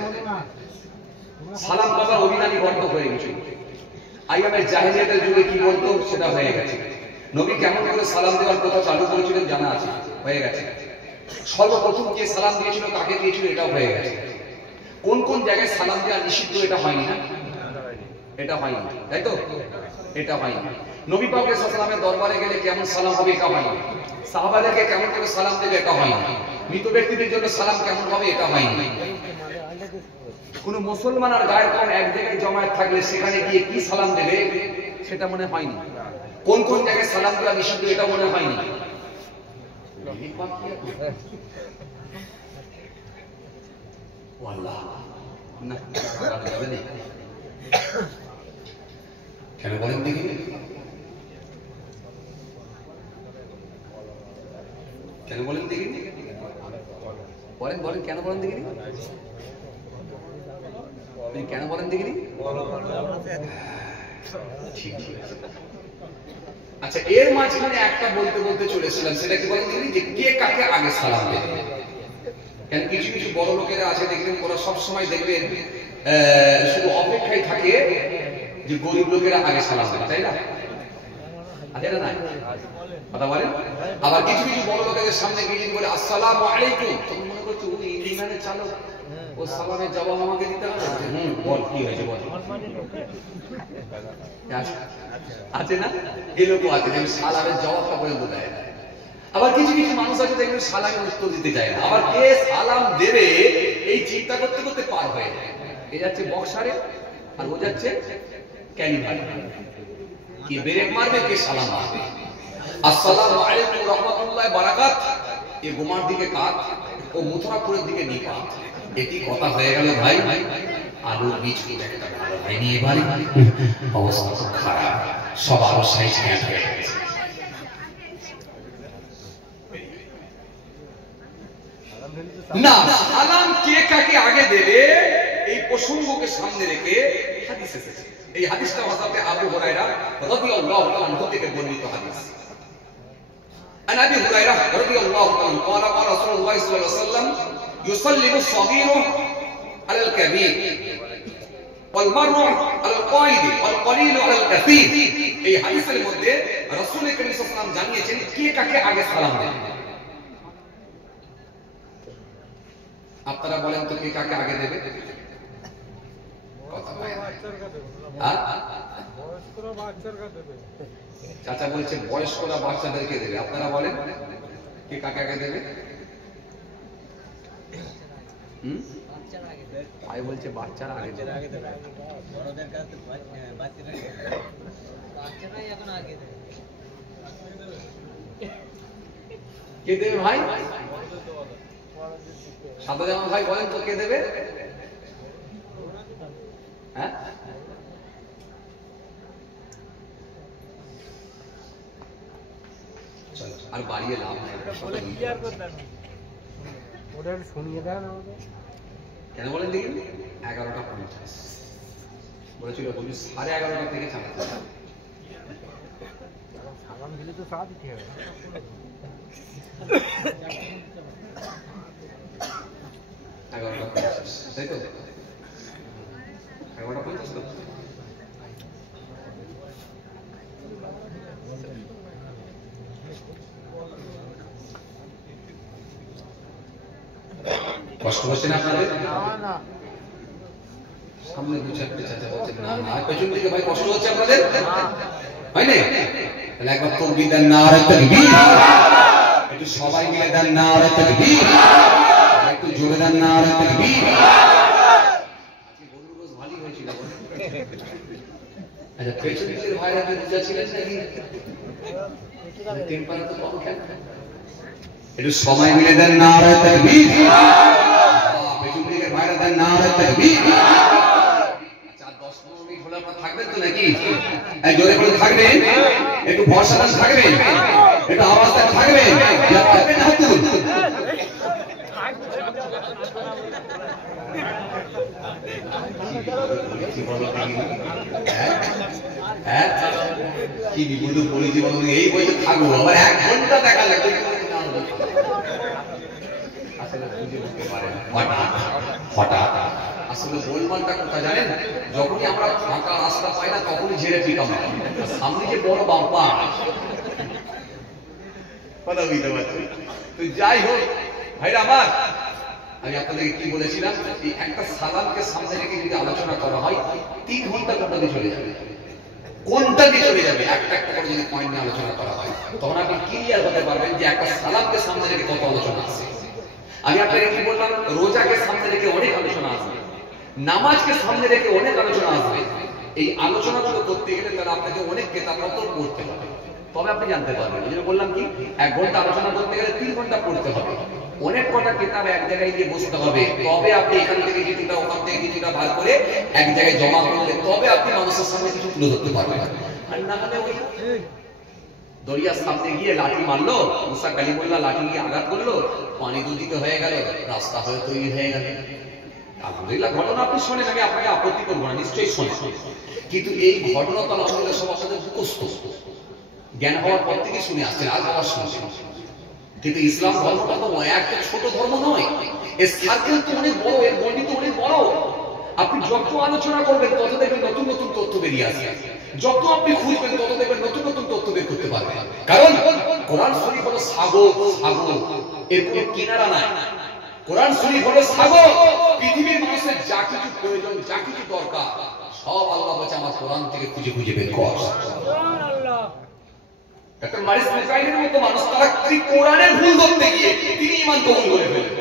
সালাম পাবার অভিধানী বন্ধ হয়ে গেছে। আইয়ামের জাহেলিয়াতের যুগে কি বলতো সেটা হয়ে গেছে। নবী কেমন করে সালাম দেওয়ার কথা চালু করেছিলেন জানা আছে, হয়ে গেছে। সর্বপ্রথম কে সালাম দিয়েছিল, কাকে দিয়েছিল, এটাও হয়ে গেছে। কোন কোন জায়গায় সালাম দেওয়া নিষিদ্ধ এটা হয়নি না? এটা হয়নি, তাই তো? এটা হয়নি। নবী পাক সাল্লাল্লাহু আলাইহি ওয়াসাল্লামের দরবারে গেলে কেমন সালাম হবে এটা হয়নি। সাহাবাদেরকে কেমন করে সালাম দেবে এটা হয়নি। মৃত ব্যক্তিদের জন্য সালাম কেমন হবে এটা হয়নি। কোন মুসলমান আর গায়ের কম এক জায়গায় জমায়েত থাকলে সেখানে গিয়ে কি সালাম দেবে সেটা মনে হয়নি। কোন কোন জায়গায় সালাম দেওয়া নিষিদ্ধ এটা মনে হয়নি। কেন বলেন দেখি? কেন বলেন দেখি? বলেন বলেন কেন বলেন দেখি? কেন বলেন দেখি? ঠিক ঠিক। আচ্ছা, এর মাঝখানে একটা বলতে বলতে চলেছিলাম, সেটা কি বলেন দেখি, যে কে কাকে আগে সালাম দেবে। কেন কিছু কিছু বড় লোকেরা আছে দেখবেন, ওরা সবসময় দেখবেন শুধু অপেক্ষায় থাকে যে গরিব লোকেরা আগে সালাম দেবে, তাই না? আছে না? না কথা বলেন। আবার কিছু কিছু বড় লোকেদের সামনে গিয়ে যদি বলে আসসালামু আলাইকুম, তখন মনে করছো ও ইঞ্জিনিয়ারের চালক, ও সালামের জবাব আমাকে দিতে হবে। বল কি হয়েছে বল। আছে না? এরকম আছে, সালামের জবাবটা পর্যন্ত দেয় না। আবার কিছু কিছু মানুষ আছে দেখবেন সালামের উত্তর দিতে চায় না। আবার কে সালাম দেবে এই চিন্তা করতে করতে পার হয়ে যায়। এ যাচ্ছে বক্সারে আর ও যাচ্ছে ক্যানিভারে। কে ব্রেক মারবে, কে সালাম মারবে। আসসালামু আলাইকুম রাহমাতুল্লাহি বারাকাত, এ গোমার দিকে কাত, ও মুথরাপুরের দিকে নিপাত। এটি কথা হয়ে গেল ভাই। আলুর বীজ একটা ভালো হয়নি এবারে, অবস্থা খুব খারাপ, সব আরো সাইজ ক্যাট হয়ে গেছে। না, সালাম কে কাকে আগে দেবে এই প্রসঙ্গকে সামনে রেখে হাদিস এসেছে। এই হাদিসটা হযরত আবু হুরায়রা রাদিয়াল্লাহু তাআলা আনহু থেকে বর্ণিত হাদিস। عن ابي هريره رضي الله عنه قال قال رسول الله صلى الله عليه وسلم يسلم الصغير على الكبير والمرء على القائد والقليل على الكثير। এই হাদিসের মধ্যে রাসূল করিম সাল্লাল্লাহু আলাইহি ওয়াসাল্লাম জানিয়েছেন কে কাকে আগে সালাম দেবে। আপনারা বলেন তো কে কাকে আগে দেবে? কথা বলেন। বয়স্করা বাচ্চাদেরকে দেবে। চাচা বলছে বয়স্করা বাচ্চাদেরকে দেবে, আপনারা বলেন কে কাকে আগে দেবে? বাচ্চারা আগে দেবে। ভাই বলছে বাচ্চারা আগে দেবে। বড়দের কাছে বাচ্চারা আগে দেবে। বাচ্চারাই এখন আগে দেবে। কে দেবে ভাই? সাদা জামা ভাই বলেন তো কে দেবে? হ্যাঁ, আর বাড়িয়ে লাভ নেই। কেন বলেন দেখি? 11:50 বলেছিল, বলি 11:30 থেকে চালাতে সালাম দিলে তো চা দিতে হবে। তাই তো 11:50 তো। কষ্ট হচ্ছে না আপনাদের? না, সামনে দু চারটে চাচা বলছেন না না, পেছন থেকে ভাই কষ্ট হচ্ছে আপনাদের? হয় না? তাহলে একবার তাকবীর দেন, নারে তাকবীর। একটু সবাই মিলে দেন নারে তাকবীর, একটু জোরে দেন নারে তাকবীর। আজকে গরুর গোশ ভালোই হয়েছিল। আচ্ছা, পেছন দিকের ভাইরা কি বুঝা ছিলেন নাকি? টেম্পার তো কম কেন? একটু সবাই মিলে দেন নারে তাকবীর। পেছন দিকের ভাইরা দেন নারে তাকবীর। আচ্ছা, 10-15 মিনিট হলে আপনারা থাকবেন তো নাকি? এই জোরে করে থাকবেন, একটু ভরসা থাকবেন, একটু আওয়াজটা থাকবেন, থাকবেন না হাত তুলুন। কি বিপদ পড়েছি বলুন, এই বইতে থাকবো আবার 1 ঘন্টা দেখা লাগবে। আসলে বুঝে উঠতে পারেন হঠাৎ আসলে গোলমালটা কোথায় জানেন? যখনই আমরা ফাঁকা রাস্তা পাই না তখনই ঝেড়ে পিটাম, সামনে যে বড় বাম্পা কথা বুঝতে পারছি। তো যাই হোক ভাইরা আমার, আমি আপনাদেরকে কি বলেছিলাম, এই একটা সালামকে সামনে রেখে যদি আলোচনা করা হয় 3 ঘন্টা কোনটা দিয়ে চলে যাবে, কোনটা দিয়ে চলে যাবে। একটা একটা করে যদি পয়েন্ট নিয়ে আলোচনা করা হয় তখন আপনি ক্লিয়ার হতে পারবেন যে একটা সালামকে সামনে রেখে কত আলোচনা আছে। আমি আপনাকে কি বললাম, রোজাকে সামনে রেখে অনেক আলোচনা আসবে, নামাজকে সামনে রেখে অনেক আলোচনা আসবে। এই আলোচনাগুলো করতে গেলে তাহলে আপনাকে অনেক কিতাবপত্র পড়তে হবে, তবে আপনি জানতে পারবেন। এই জন্য বললাম কি, 1 ঘন্টা আলোচনা করতে গেলে 3 ঘন্টা পড়তে হবে, অনেক কটা কিতাব এক জায়গায় গিয়ে বসতে হবে, তবে আপনি এখান থেকে কিছুটা ওখান থেকে কিছুটা বার করে এক জায়গায় জমা করলে তবে আপনি মানুষের সামনে কিছু তুলে ধরতে পারবেন। আর না হলে ওই দরিয়ার সামনে গিয়ে লাঠি মারলো, মুসা কালিমুল্লাহ লাঠি গিয়ে আঘাত করলো, পানি দূষিত হয়ে গেল, রাস্তা হয়ে তৈরি হয়ে গেল। আলহামদুলিল্লাহ ঘটনা আপনি শোনেন, আমি আপনাকে আপত্তি করবো না, নিশ্চয়ই শোনেন, কিন্তু এই ঘটনা তো আলহামদুলিল্লাহ সব আপনাদের মুখস্থ, জ্ঞান হওয়ার পর থেকে শুনে আসছেন, আজ আবার শুনছেন। কিন্তু ইসলাম ধর্মটা তো একটা ছোট ধর্ম নয়, এর সার্কেল তো অনেক বড়, এর গণ্ডি তো অনেক বড়। আপনি যত আলোচনা করবেন তত দেখবেন নতুন নতুন তথ্য বেরিয়ে আসে, যত আপনি খুঁজবেন তত দেখবেন নতুন নতুন তথ্য বের করতে পারবেন। কারণ কোরআন শরীফ হলো সাগর, সাগর, এর কোনো কিনারা নাই। কোরআন শরীফ হলো সাগর, পৃথিবীর মানুষের যা কিছু প্রয়োজন, যা কিছু দরকার সব আল্লাহ বলছে আমার কোরআন থেকে খুঁজে খুঁজে বের কর। সুবহানাল্লাহ। ডক্টর মারিস মুকাইলের মতো মানুষ তারা কোরআনের ভুল ধরতে গিয়ে তিনি ঈমান কবুল করে ফেলেন।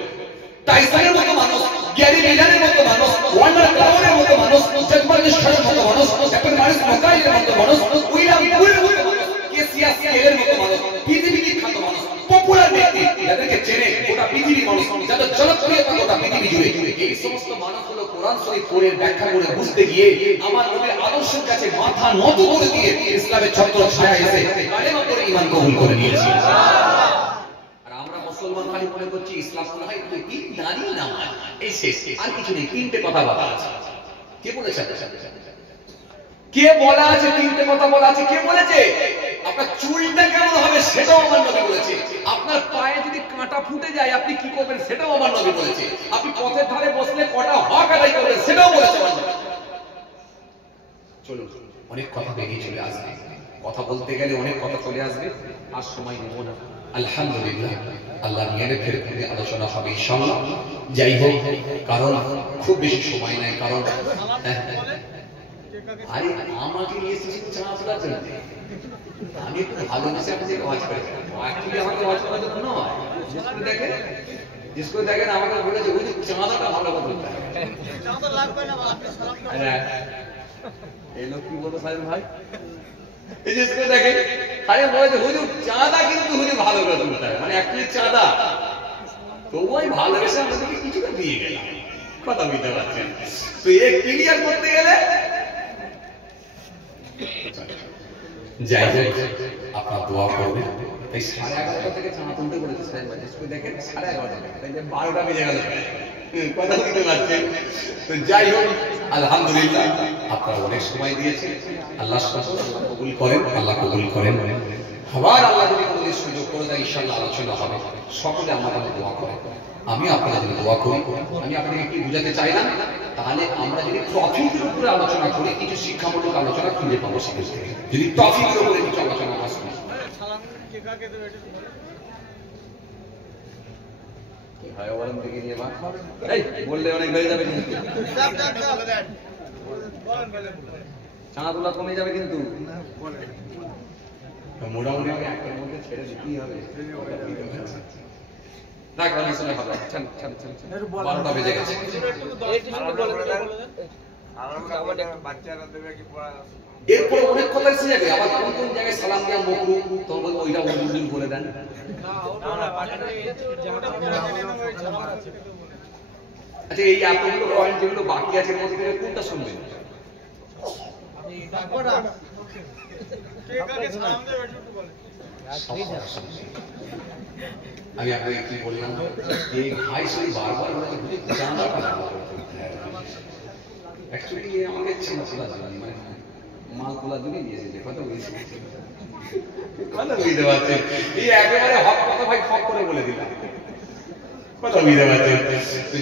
টাইসনের মতো মানুষ, গ্যারি মিলারের মতো মানুষ, ওয়ান্ডার ক্লাউনের মতো মানুষ, জগবর নিষ্ঠার মতো মানুষ, ডক্টর মারিস মুকাইলের মতো মানুষ, উইলিয়াম পৃথিবী বিখ্যাত মানুষ, পপুলার ব্যক্তি, যাদেরকে চেনে গোটা পৃথিবীর মানুষ, যাদের জনপ্রিয়তা গোটা পৃথিবী জুড়ে, এই সমস্ত মানুষগুলো কোরআন শরীফ পড়ে ব্যাখ্যা করে বুঝতে গিয়ে আমার নবীর আদর্শের কাছে মাথা নত করে দিয়ে ইসলামের ছত্র ছায়া এসে কালেমা পড়ে ঈমান কবুল করে নিয়েছে। আর আমরা মুসলমান খালি মনে করছি ইসলাম মনে হয় কি নারী নামাজ, এই শেষ, আর কিছু নেই। তিনটে কথা বলা আছে। কে বলেছে? কে বলা আছে? তিনটে কথা বলা আছে। কে বলেছে? আপনার চুলটা কেমন হবে সেটাও আমার নবী বলেছে। আপনার পায়ে যদি কাঁটা ফুটে যায় আপনি কি করবেন সেটাও আমার নবী বলেছে। আপনি পথের ধারে বসলে কটা হক আদায় করবেন সেটাও বলেছে আমার নবী। চলুন, অনেক কথা বেরিয়ে চলে আসবে, কথা বলতে গেলে অনেক কথা চলে আসবে, আর সময় নেব না। আলহামদুলিল্লাহ, আল্লাহ নিয়ে ফের ফিরে আলোচনা হবে ইনশাআল্লাহ। যাই হোক, কারণ খুব বেশি সময় নাই, কারণ আরে আমাকে নিয়ে এসেছি চা তোলার জন্য। আমি একটু ভালোবেসে আপনাদের ওয়াজ করে, অ্যাকচুয়ালি আমাকে ওয়াজ করার জন্য নয়। জিসকো দেখেন আমাকে বলেছে ওই চাঁদাটা ভালো করে তুলতে হবে। চাঁদা লাগবে না, আপনি সালাম করেন। এই লোক কি বলতো সাহেব ভাই, এই জিসকো দেখেন আরে বলেছে হুজুর চাঁদা কিন্তু হুজুর ভালো করে তুলতে হবে, মানে অ্যাকচুয়ালি চাঁদা তো ওই ভালোবেসে আমাদেরকে কিছুটা দিয়ে গেলাম। কথা বুঝতে পারছেন তো? এই ক্লিয়ার করতে গেলে যাই হোক, আপনার দোয়া করবেন। এই 11:30 থেকে চাঁদা তুলতে বলেছে সাহেব ভাই, জিসকো দেখেন 11:30 তাই যে 12টা বেজে গেল। কথা বুঝতে পারছেন তো? যাই হোক, আলহামদুলিল্লাহ আপনারা অনেক সময় দিয়েছেন। আল্লাহ কবুল করেন, আল্লাহ কবুল করেন। আবার আল্লাহ যদি কোনোদিন সুযোগ করে দেয় ইনশাআল্লাহ আলোচনা হবে। সকলে আমাদের দোয়া করেন, আমি আপনাদের জন্য দোয়া করি। আমি আপনাকে কি বুঝাতে চাইলাম, তাহলে আমরা যদি টপিকের উপরে আলোচনা করি কিছু শিক্ষামূলক আলোচনা খুঁজে পাবো সেখান থেকে। যদি টপিকের উপরে কিছু আলোচনা না শুনি, বললে অনেক বেড়ে যাবে কিন্তু চাঁদা তোলা কমে যাবে কিন্তু মোটামুটি একটার মধ্যে ছেড়ে দিতেই হবে। 12টা বেজে গেছে। এরপরে অনেক কথা এসে যাবে, আবার কোন কোন জায়গায় সালাম দেওয়া মকরুহ, তখন বলবো ওইটা উজুর বলে দেন। আচ্ছা, এই এতগুলো পয়েন্ট যেগুলো বাকি আছে এর মধ্যে কোনটা শুনবেন? আমি আপনাকে কি বললাম, যে ভাই সেই বারবার অ্যাকচুয়ালি আমাকে চাঁদা তোলার জন্য, মানে মাল তোলার জন্য দিয়েছে। কথা বুঝতে পারছেন? এই একেবারে হক কথা ভাই হক করে বলে দিলাম। কথা বুঝতে পারছেন?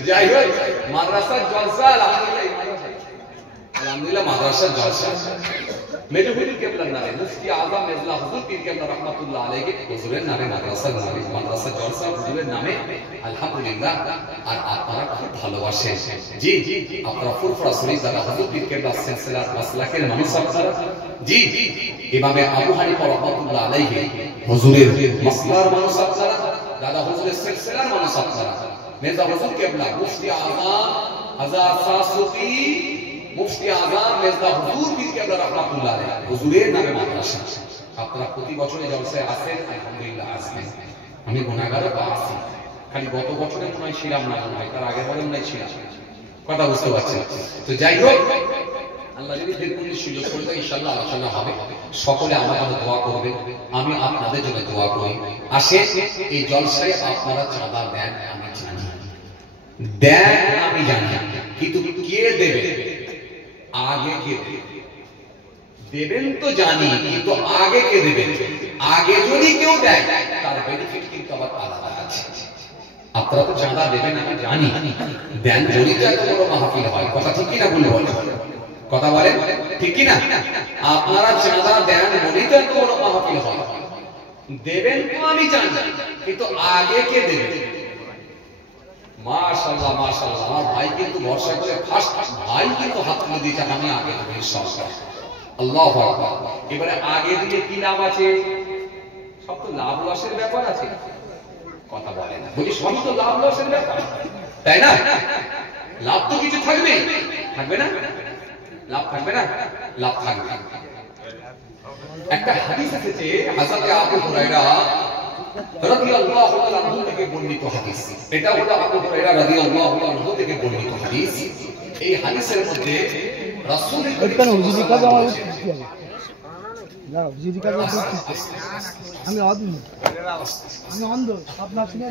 যাই হোক, মাদ্রাসার জলসা আলহামদুলিল্লাহ, মাদ্রাসার জলসা মেজহুরি কেবলার নামে মুফতি আযম মেজলা হুজুর পীর কেবলা রাহমাতুল্লাহ আলাইহি হুজুরের নামে মাদ্রাসার জলসা হুজুরের নামে আলহামদুলিল্লাহ। আর আপনারা খুব ভালোবাসেন। জি জি, আপনারা ফুরফুরা শরীফ দাদা হুজুর পীর কেবলা সিলসিলার মাসলাকের মানুষ আপনারা। জি জি, ইমামে আবু হানিফা রাহমাতুল্লাহ আলাইহি হুজুরের মাসলার মানুষ আপনারা, দাদা হুজুরের সিলসিলার মানুষ আপনারা। মেজা হুজুর কেবলা মুফতি আযম হাজার সাসুফি মুফতি আযম মেজদা হুজুর পীর কেবলা রাহমাতুল্লাহ আলাইহি হুজুরের নামে মাদ্রাসা। আপনারা প্রতি বছরে জলসায় আসেন, আলহামদুলিল্লাহ আসেন। আমি গুনাহগারও তো আসি, খালি গত বছরে মনে হয় ছিলাম না, মনে হয় তার আগের বছর মনে হয় ছিলাম। কথা বুঝতে পারছেন তো? যাই হোক, আল্লাহ যদি দেখুন সুযোগ করে দেয় ইনশাআল্লাহ আলোচনা হবে। সকলে আমার জন্য দোয়া করবেন, আমি আপনাদের জন্য দোয়া করি। আসে এই জলসায় আপনারা চাঁদা দেন, আমি জানি দেন, আমি জানি, কিন্তু কে দেবে, আগে কে দেবেন তো জানি, কিন্তু আগে কে দেবেন? আগে যদি কেউ দেয় তার বেনিফিট কিন্তু আবার আলাদা আছে। আপনারা তো চাঁদা দেবেন আমি জানি, দেন যদি তো এত বড় মাহফিল হয়। কথা ঠিক কিনা বলে বলেন? কথা বলেন ঠিক কিনা? আপনারা চাঁদা দেন বলেই তো এত বড় মাহফিল হয়। দেবেন তো আমি জানি, কিন্তু আগে কে দেবেন? মাশাআল্লাহ মাশাআল্লাহ, আমার ভাই কিন্তু ভরসা করে ফার্স্ট ভাই কিন্তু হাত তুলে দিয়েছে, আমি আগে দেব ইনশাআল্লাহ। আল্লাহু আকবার। এবারে আগে দিয়ে কি লাভ আছে? সব তো লাভ লসের ব্যাপার আছে। কথা বলে না, বলি সব তো লাভ লসের ব্যাপার, তাই না? লাভ তো কিছু থাকবে, থাকবে না? লাভ থাকবে না? লাভ থাকবে। একটা হাদিস এসেছে হযরত আবু হুরায়রা রাদিয়াল্লাহু তাআলা আনহু থেকে বর্ণিত হাদিস। এটা হলো আবু হুরায়রা রাদিয়াল্লাহু তাআলা আনহু থেকে বর্ণিত হাদিস। এই হাদিসের মধ্যে রাসূল আমি অন্ধ আপনার সঙ্গে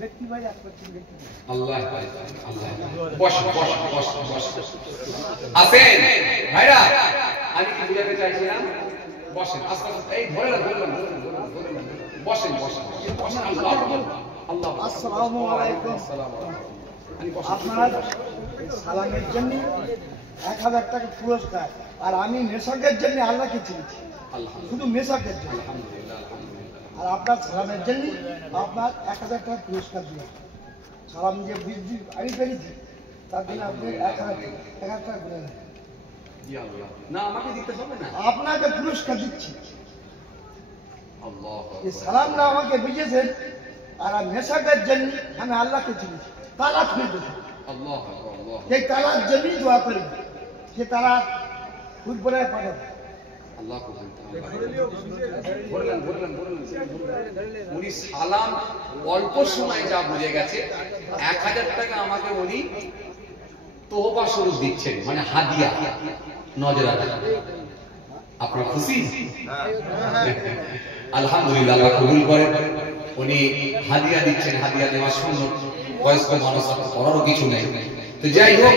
ব্যক্তি ভাই আল্লাহ বস বস বস বস আসেন ভাইরা, আমি কি বুঝাতে চাইছিলাম? বসেন, আস্তে আস্তে এই ধরে বসেন বসেন বসেন। আল্লাহ আল্লাহ আসসালামু আলাইকুম। আপনার সালামের জন্য 1000 টাকা পুরস্কার, আর আমি মেসাকের জন্য আল্লাহকে চিনছি, শুধু মেসাকের জন্য। আর আপনার সালামের জন্য আপনার 1000 টাকা পুরস্কার দিলাম। সালাম যে বৃদ্ধি আমি পেরেছি তার জন্য আপনি 1000 টাকা করে নেন। না আমাকে দিতে হবে না, আপনাকে পুরস্কার দিচ্ছি। আল্লাহ সালাম না আমাকে বুঝেছেন, আর মেসাকের জন্য আমি আল্লাহকে চিনছি। তালাক খুঁজেছি, আল্লাহ আল্লাহ সেই তালার জন্যই দোয়া করবেন, সে তারা ফুটবলে পাঠাবে। আল্লাহ উনি সালাম অল্প সময় যা বুঝে গেছে, 1000 টাকা আমাকে উনি তোহফা স্বরূপ দিচ্ছেন, মানে হাদিয়া। নজর রাখবেন, আপনার খুশি? আলহামদুলিল্লাহ, আল্লাহ কবুল করেন। উনি হাদিয়া দিচ্ছেন, হাদিয়া দেওয়া সুন্নত, বয়স্ক মানুষ করারও কিছু নেই। তো যাই হোক,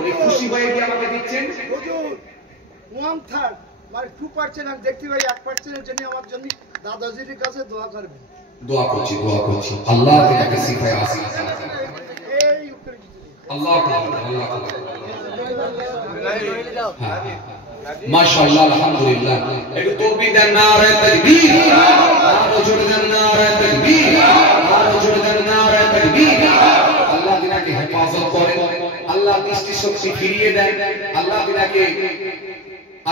উনি খুশি হয়ে গিয়ে আমাকে দিচ্ছেন। মানে 2% আমি দেখতে পাই, 1% এর জন্য আমার জন্য দাদাজির কাছে দোয়া করবেন। দোয়া করছি আল্লাহ তাকে শিখায় আসি। এই আল্লাহ মাশাআল্লাহ, আলহামদুলিল্লাহ। একটু তাকবীর দেন, নারে তাকবীর, আরো জোরে দেন, নারে তাকবীর, আরো জোরে দেন, নারে তাকবীর। আল্লাহ বিনাকে হেফাজত করেন, আল্লাহ দৃষ্টি শক্তি ফিরিয়ে দেন, আল্লাহ বিনাকে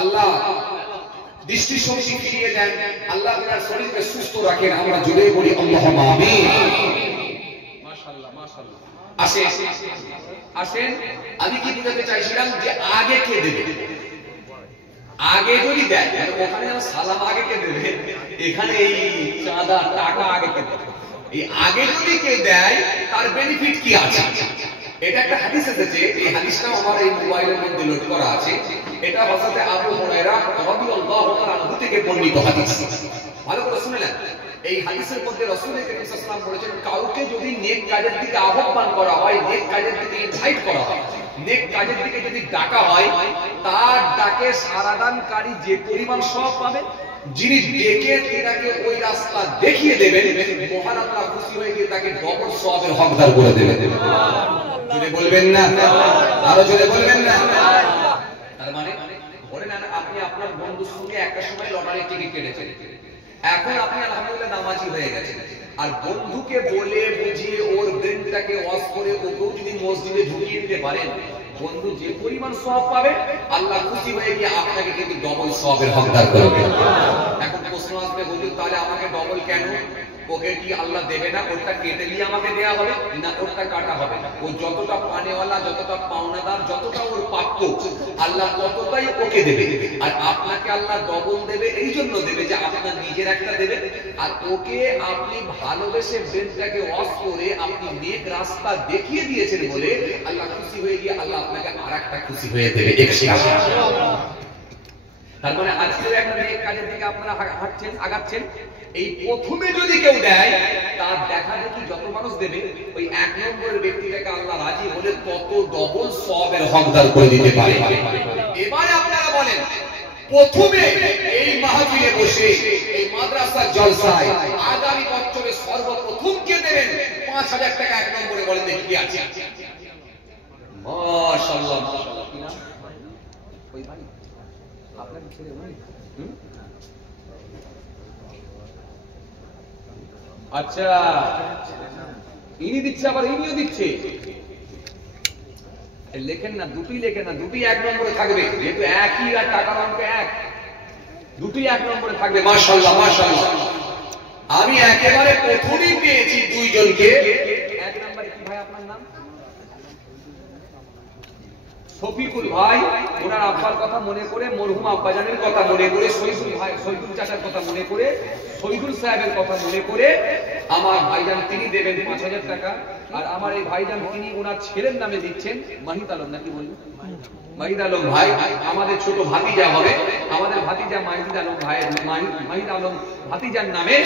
আল্লাহ দৃষ্টি শক্তি ফিরিয়ে দেন, আল্লাহ বিনার শরীরকে সুস্থ রাখেন। আমরা জোরে বলি আল্লাহুম্মা আমিন। মাশাআল্লাহ মাশাআল্লাহ। আসেন, আমি কি বুঝাতে চাইছিলাম যে আগে কে দেবে? আগে যদি দেয়, ওখানে সালাম আগে কে দেবে, এখানে এই চাঁদা টাকা আগে কে দেবে? এই আগে যদি কে দেয় তার বেনিফিট কি আছে? এটা একটা হাদিস এসেছে, এই হাদিসটা আমার এই মোবাইলের মধ্যে লোড করা আছে। এটা হযরত আবু হুরায়রা রাদিয়াল্লাহু তাআলা আনহু থেকে বর্ণিত হাদিস। ভালো করে শুনলেন? এই হাদিসের মধ্যে রাসূল করিম সাল্লাল্লাহু আলাইহি ওয়াসাল্লাম বলেছেন, কাউকে যদি নেক কাজের দিকে আহ্বান করা হয়, নেক কাজের দিকে ইনভাইট করা হয়, নেক কাজের দিকে যদি ডাকা হয়, তার ডাকে সারাদানকারী যে পরিমাণ সওয়াব পাবে, যিনি ডেকে তাকে ওই রাস্তা দেখিয়ে দেবেন, মহান আল্লাহ খুশি হয়ে গিয়ে তাকে ডবল সওয়াবের হকদার করে দেবেন। জোরে বলবেন না? আরো জোরে বলবেন না? তার মানে ধরে নেন আপনি আপনার বন্ধুর সঙ্গে একটা সময় লটারির টিকিট কেটেছেন, এখন আপনি আলহামদুলিল্লাহ নামাজি হয়ে গেছেন, আর বন্ধুকে বলে বুঝিয়ে ওর ব্রেনটাকে ওয়াশ করে ওকেও যদি মসজিদে ঢুকিয়ে দিতে পারেন, বন্ধু যে পরিমাণ সওয়াব পাবে, আল্লাহ খুশি হয়ে গিয়ে আপনাকে কিন্তু ডবল সওয়াবের হকদার করবে। এখন প্রশ্ন আসবে, হুজুর তাহলে আমাকে ডবল কেন? ওকে কি আল্লাহ দেবে না? ওটা কেটে দিয়ে আমাকে দেয়া হবে না? ওটা কাটা হবে? ও যতটা পানেওয়ালা, যতটা পাওনাদার, যতটা ওর প্রাপ্য, আল্লাহ ততটাই ওকে দেবে। আর আপনাকে আল্লাহ ডবল দেবে, এই জন্য দেবে যে আপনার নিজের একটা দেবে, আর ওকে আপনি ভালোবেসে ব্রেনটাকে ওয়াশ করে আপনি নেক রাস্তা দেখিয়ে দিয়েছেন বলে আল্লাহ খুশি হয়ে গিয়ে আল্লাহ আপনাকে আরেকটা খুশি হয়ে দেবে। তার মানে আজকে একটা নেক কাজের দিকে আপনারা হাঁটছেন, আগাচ্ছেন, এই প্রথমে যদি কেউ দেয়, তার দেখা দেখি যত মানুষ দেবে, ওই 1 নম্বরের ব্যক্তিটাকে আল্লাহ রাজি হলে তত ডবল সওয়াবের হকদার করে দিতে পারে। এবারে আপনারা বলেন, প্রথমে এই মাহফিলে বসে এই মাদ্রাসার জলসায় আগামী বছরে সর্বপ্রথম কে দেবেন 5000 টাকা 1 নম্বরে? বলেন দেখি কি আছে? মাশাআল্লাহ মাশাআল্লাহ। কি নাম? ওই ভাই আপনার ছেলে উনি? আচ্ছা, ইনি দিচ্ছে, আবার ইনিও দিচ্ছে। লেখেন না, দুটি লেখেন না, দুটি 1 নম্বরে থাকবে, যেহেতু একই আর টাকার অঙ্ক এক, দুটি 1 নম্বরে থাকবে। মাশাআল্লাহ মাশাআল্লাহ। আমি একেবারে প্রথমেই পেয়েছি দুইজনকে 1 নম্বরে। কি ভাই আপনার নাম? শফিকুল ভাই ওনার আব্বার কথা মনে করে, মরহুম আব্বাজানের কথা মনে করে, শহীদুল ভাই শহীদুল চাচার কথা মনে করে, শহীদুল সাহেবের কথা মনে করে আমার ভাইজান তিনি দেবেন 5,000 টাকা। আর আমার এই ভাইজান তিনি ওনার ছেলের নামে দিচ্ছেন, মাহিদ আলম নাকি বলবো, মাহিদ আলম ভাই আমাদের ছোট ভাতিজা হবে, আমাদের ভাতিজা মাহিদ আলম ভাই, মাহিদ আলম ভাতিজার নামে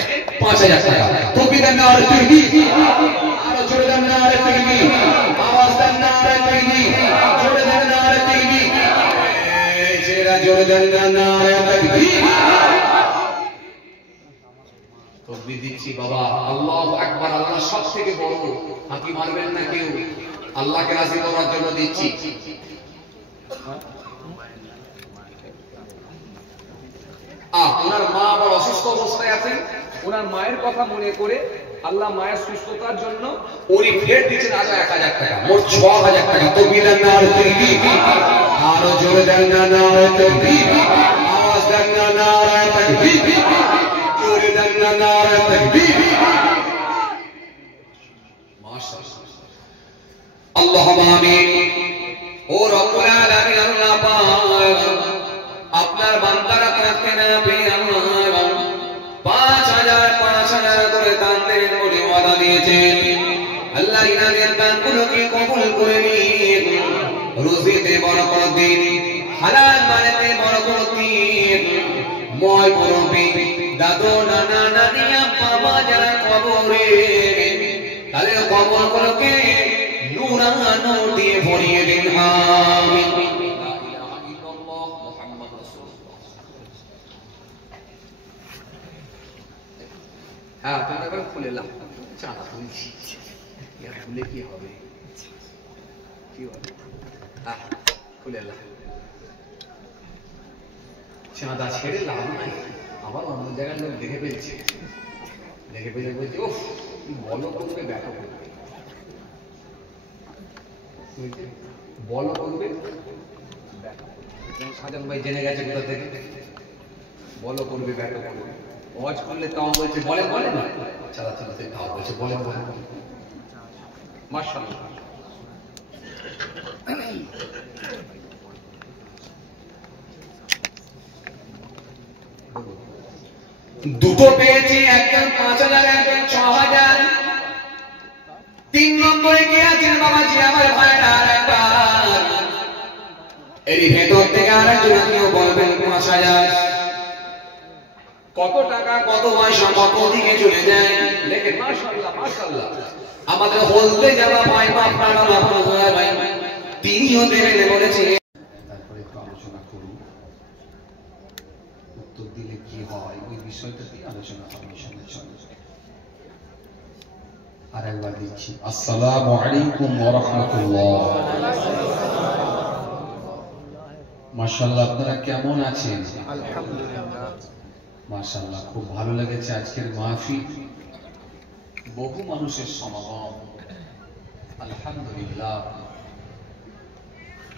5,000 টাকা। তোকে দেন না আর তুই আর জোরে দেন না আর তুই আওয়াজ দেন না আর তুই জোরে দেন না আর তুই এই জেরা জোরে দেন না আর তুই তকবীর দিচ্ছি বাবা। আল্লাহু আকবার। আল্লাহ সবথেকে বড়, হাকি মারবেন না কেউ, আল্লাহকে রাজি করার জন্য দিচ্ছি। ওনার মা আবার অসুস্থ অবস্থায় আছেন, ওনার মায়ের কথা মনে করে আল্লাহ মায়ের সুস্থতার জন্য উনি ফের দিচ্ছেন আরো 1,000 টাকা, মোট 6,000 টাকা। তকবীর দেন না আর তাকবীর, আরো জোরে দেন না আর তাকবীর, আওয়াজ দেন না আর তাকবীর, জোরে দেন না আর তাকবীর। মাশাআল্লাহ, আল্লাহুম্মা আমিন। ও রব্বুল আলামিন, আল্লাহ পাক আপনার বান্দারা করতে না পেয়ে আল্লাহ 5,000 করে দান দেবেন বলে ওয়াদা দিয়েছেন। আল্লাহ ইনাদের দানগুলোকে কবুল করে নিন, রুজিতে বরকত দিন, হালাল মালেতে বরকত দিন। মই মুরব্বি দাদু নানা নানি বাবা যারা কবরে, তাদের কবরগুলোকে নূরানো দিয়ে ভরিয়ে দিন। আমিন। হ্যাঁ, তোমরা এবার খুলে লাও, চাঁদা খুলছি, খুলে কি হবে, কি হবে? হ্যাঁ, খুলে লাও, চাঁদা ছেড়ে লাভ নাই। আবার অন্য জায়গায় লোক দেখে ফেলছে, দেখে ফেলে বলছে ও বলো করবে, ব্যাটা করবে, বলো করবে, সাজান ভাই জেনে গেছে কোথা থেকে, বলো করবে, ব্যাটা করবে। ওয়াজ করলে তাও বলছে বলেন বলেন, চালা চালাতে তাও বলছে বলেন বলেন। মাশাআল্লাহ। দুটো পেয়েছি, একজন 5,000, একজন 6,000। 3 নম্বরে কে আছেন বাবাজি আমার ভাইরা? একবার এর ভেতর থেকে আরেকজন কেউ বলবেন 5,000। কত টাকা, কত পয়সা, কত দিকে চলে যায় লেখেন। মাশাআল্লাহ মাশাআল্লাহ। আমাদের বলতে যাওয়া ভাই আপনারা ভাই তিনিও দেবেন বলেছে। তারপরে একটু আলোচনা করুন, উত্তর দিলে কি হয় ওই বিষয়টা দিয়ে আলোচনা হবে সামনে। চলে আর একবার দিচ্ছি, আসসালামু আলাইকুম ওয়া রাহমাতুল্লাহ। মাশাআল্লাহ, আপনারা কেমন আছেন? আলহামদুলিল্লাহ। মাশাআল্লাহ, খুব ভালো লেগেছে আজকের মাহফিল, বহু মানুষের সমাগম। আলহামদুলিল্লাহ,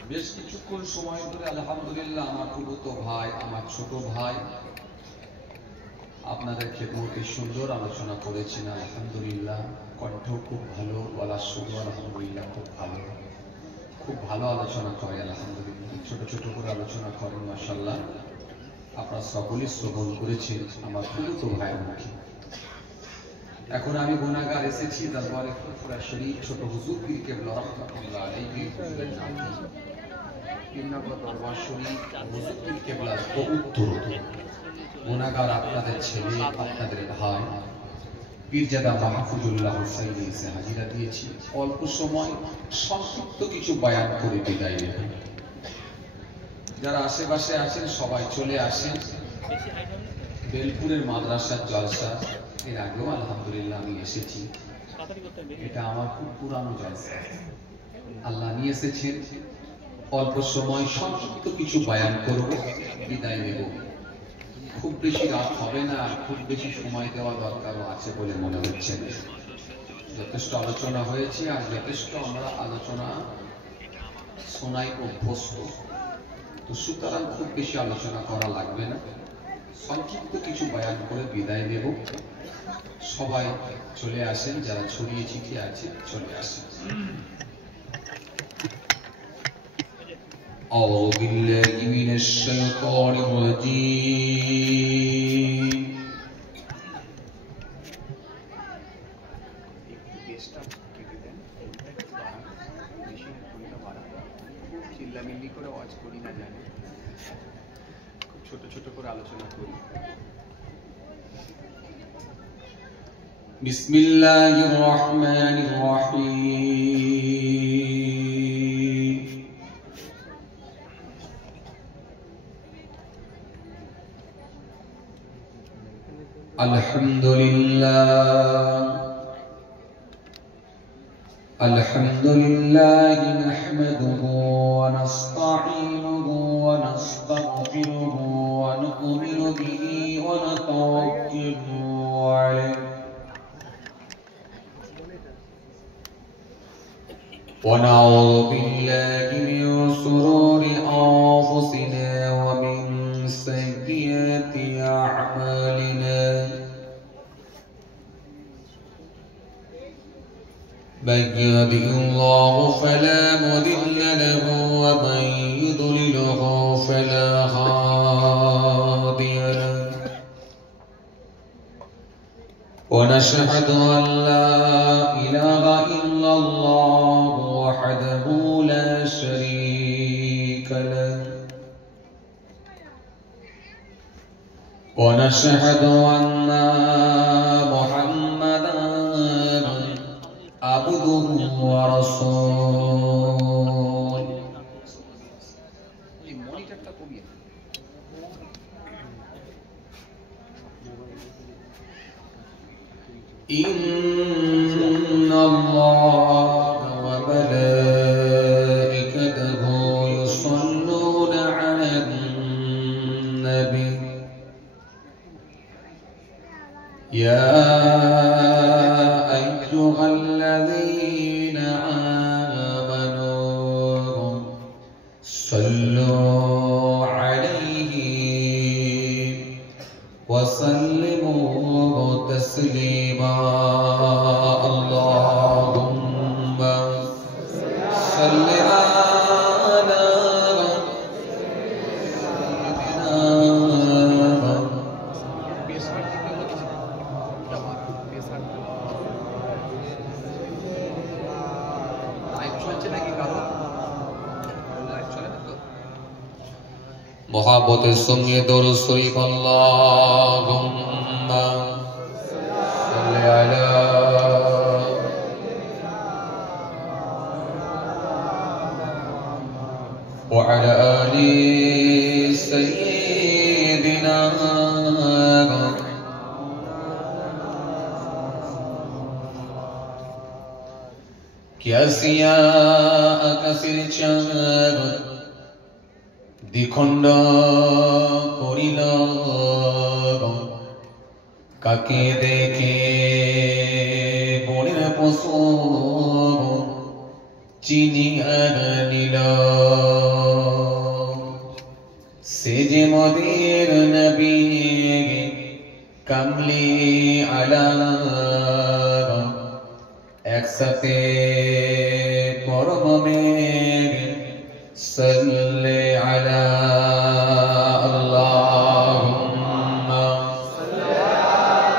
বেশ কিছুক্ষণ সময় ধরে আলহামদুলিল্লাহ আমার ফুফুতো ভাই, আমার ছোট ভাই আপনাদের খেদমতে সুন্দর আলোচনা করেছেন। আলহামদুলিল্লাহ, কণ্ঠ খুব ভালো, বলার সুর আলহামদুলিল্লাহ খুব ভালো, খুব ভালো আলোচনা করে। আলহামদুলিল্লাহ, ছোট ছোট করে আলোচনা করেন। মাশাআল্লাহ, আপনারা সকলেই শ্রবণ করেছেন আমার ফুফুতো ভাইয়ের মুখে। এখন আমি গুনাহগার এসেছি দরবারে ফুরফুরা শরীফ ছোট হুজুর পীর কেবলা রাহমাতুল্লাহ আলাইহি হুজুরের নামে। তিননগর দরবার শরীফ হুজুর পীর কেবলার উত্তর গুনাহগার আপনাদের ছেলে, আপনাদের ভাই পীরজাদা মাহফুজুল্লাহ হুসাইনি এসে হাজিরা দিয়েছি। অল্প সময় সংক্ষিপ্ত কিছু বয়ান করে বিদায় নেব। যারা আশেপাশে আছেন সবাই চলে আসেন। বেলপুরের মাদ্রাসার জলসা এর আগেও আলহামদুলিল্লাহ আমি এসেছি, এটা আমার খুব পুরানো জলসা। আল্লাহ নিয়ে এসেছেন, অল্প সময় সংক্ষিপ্ত কিছু বয়ান করব, বিদায় নেব। খুব বেশি রাত হবে না, খুব বেশি সময় দেওয়া দরকারও আছে বলে মনে হচ্ছে। যথেষ্ট আলোচনা হয়েছে আর যথেষ্ট আমরা আলোচনা শোনাই অভ্যস্ত, তো সুতরাং খুব বেশি আলোচনা করা লাগবে না, সংক্ষিপ্ত কিছু বয়ান করে বিদায় নেব। সবাই চলে আসেন, যারা ছড়িয়ে ছিটিয়ে আছে চলে আসেন। أعوذ بالله من الشيطان الرجيم بسم الله الرحمن الرحيم الحمد لله نحمده ونستعينه ونستغفره ونؤمن به ونتوكل عليه ونعوذ بالله من شرور أنفسنا ومن سيئات أعمالنا من يهده الله فلا مضل له ومن يضلله فلا هادي له ونشهد أن لا إله إلا الله وحده لا شريك له ونشهد أن محمدا عبده ورسوله إن الله وملائكته يصلون على النبي يا أيها الذين آمنوا صلوا عليه وسلموا تسليما اللهم صل على मोहब्बत संगे दरूद शरीफ अल्लाहुम्मा सल्ली अला व अला आलि सय्यिदिना क्या सिया आकाशेर चाँद দ্বিখণ্ড করিল কাকে দেখে বনের পশু চিনিয়া নিল সে যে মদের নবী কামলি আলা একসাথে পরমে صلي على اللهم صل على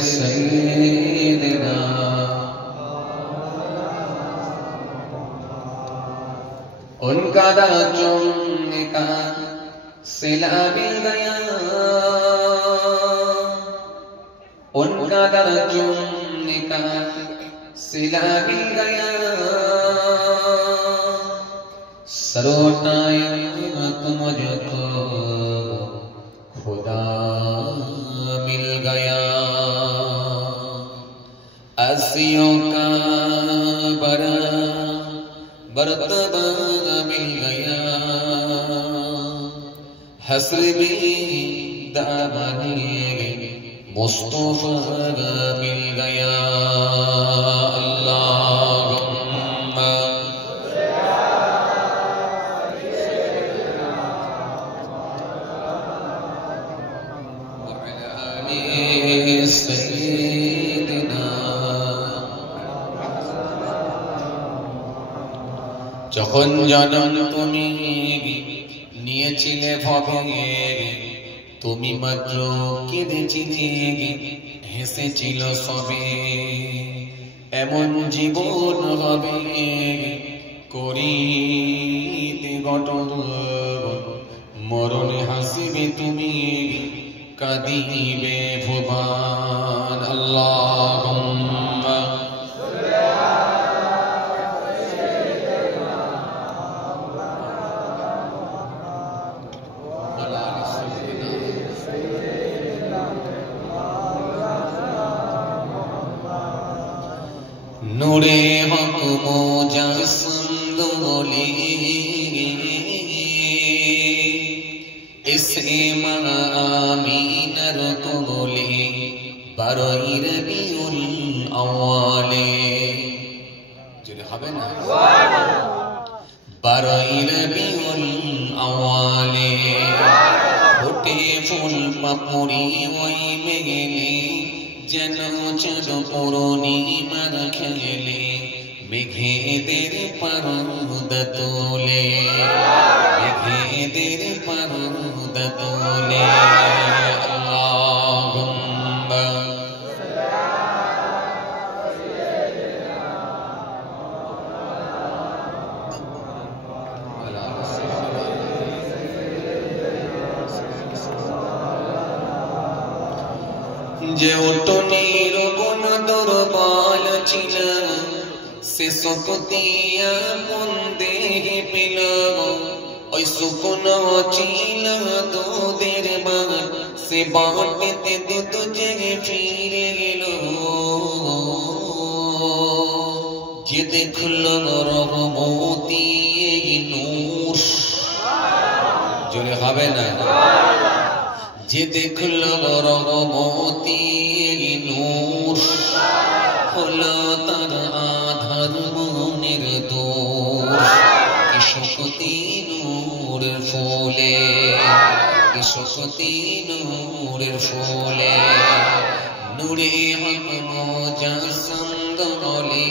سيدنا उनका दाचुम का सिला मिल गया उनका दर्जुम का सिला मिल गया सरोनायत मुझको खुदा मिल गया आसियों का बड़ा बरतबा मिल गया हस्र में दामनी मुस्तफा मिल गया अल्लाहुम्मा سيدنا যখন জনম তুমি নিয়েছিলে ভবে তুমি মাত্র কেঁদেছিলে হেসেছিল সবে এমন জীবন হবে করিতে গঠন মরণে হাসিবে তুমি কাঁদিবে ভুবন আল্লাহুম্মা নূরে হক মুজাসসিম দোলে ইসম আমিনার কোলে বারোই রবিউল আউয়ালে যদি হবে না বারোই রবিউল আউয়ালে ফুটে ফুল পাপড়ি ওই মেঘেলে যেন চাঁদ পূর্ণিমার খেলে মেঘেদের পারদ তোলে মেঘেদের পারদ তোলে আল্লাহুম্মা যে উটনির কোন দুর্বল ছিল সে শক্তিয়া মন দেহে পেল ওই শুকন ছিল দুধের বাগ সে বাঁটতে দুধ জেগে ফিরে গেল যে দেখল রহমতি নূর জোরে হবে না যে দেখল রহমতি নূর হলো তার আধার মনের দূর কি শক্তি নূরের ফুলে কি শক্তি নূরের ফুলে নূরে হক মুজাসসিম দোলে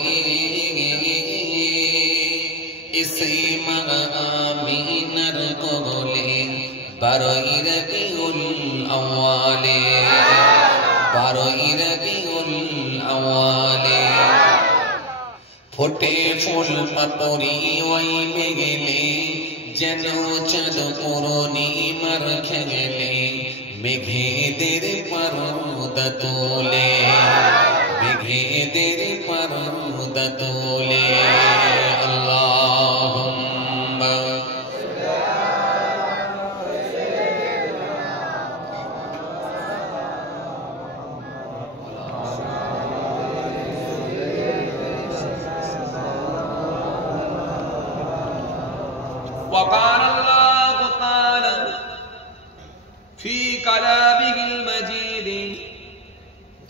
ইসম আমিনার কোলে বারোই রবিউল আউয়ালে বারোই রবিউল আউয়ালে ফোটে ফুল পাপড়ি ওই মেঘেলে যেন চাঁদ পূর্ণিমার খেলে মেঘেদের পারদ তোলে মেঘেদের পারদ তোলে আল্লাহুম্মা وقال الله تعالى في كلامه المجيد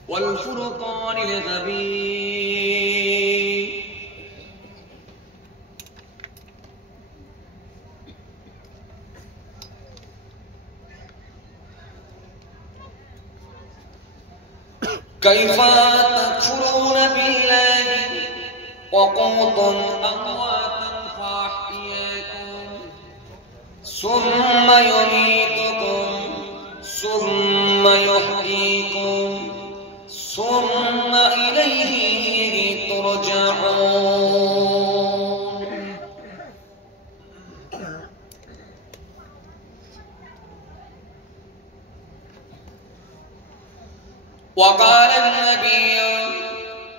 والفرقان الحميد كيف تكفرون بالله وكنتم أمواتا فأحياكم ثم يميتكم ثم يحييكم ثم إليه ترجعون وقال النبي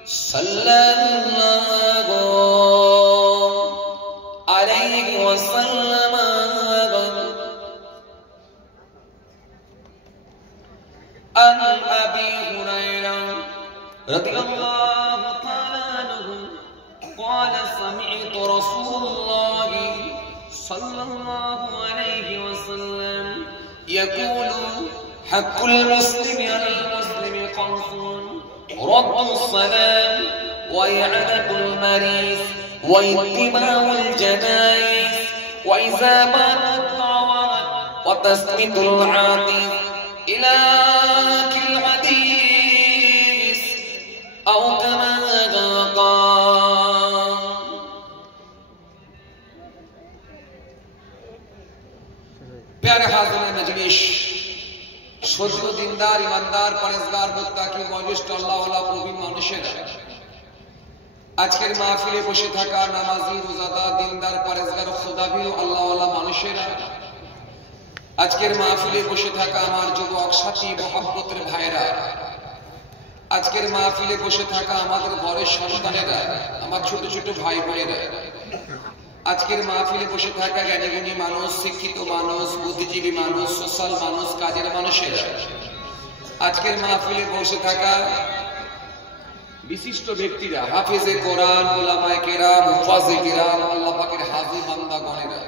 صلى الله عليه وسلم عن أبي هريرة رضي الله تعالى عنه قال سمعت رسول الله صلى الله عليه وسلم يقول حق المسلم على المسلم خمس رد السلام وإعادة المريض واتباع الجنائز وإزالة الطاعات وتثبيت العاطف إلى كل সত্য দিনদার ইমানদার পরেজগার মুত্তাকি বয়োজ্যেষ্ঠ আল্লাহওয়ালা প্রবীণ মানুষেরা আজকের মাহফিলে বসে থাকা নামাজি রোজাদার দিনদার পরেজগার খোদাবি আল্লাহওয়ালা মানুষেরা আজকের মাহফিলে বসে থাকা আমার যুবক সাথী মহব্বতের ভাইরা আজকের মাহফিলে বসে থাকা আমাদের ঘরের সন্তানেরা আমার ছোট ছোট ভাই বোনেরা আজকের মাহফিলে বসে থাকা জ্ঞানীগুণী মানুষ শিক্ষিত মানুষ বুদ্ধিজীবী মানুষ সোশ্যাল মানুষ কাজের মানুষেরা আজকের মাহফিলে বসে থাকা বিশিষ্ট ব্যক্তিরা হাফেজে কোরআন উলামায়ে কেরাম মুফাজ্জির কিরাম আল্লাহ পাকের হাজী বান্দাগণেরা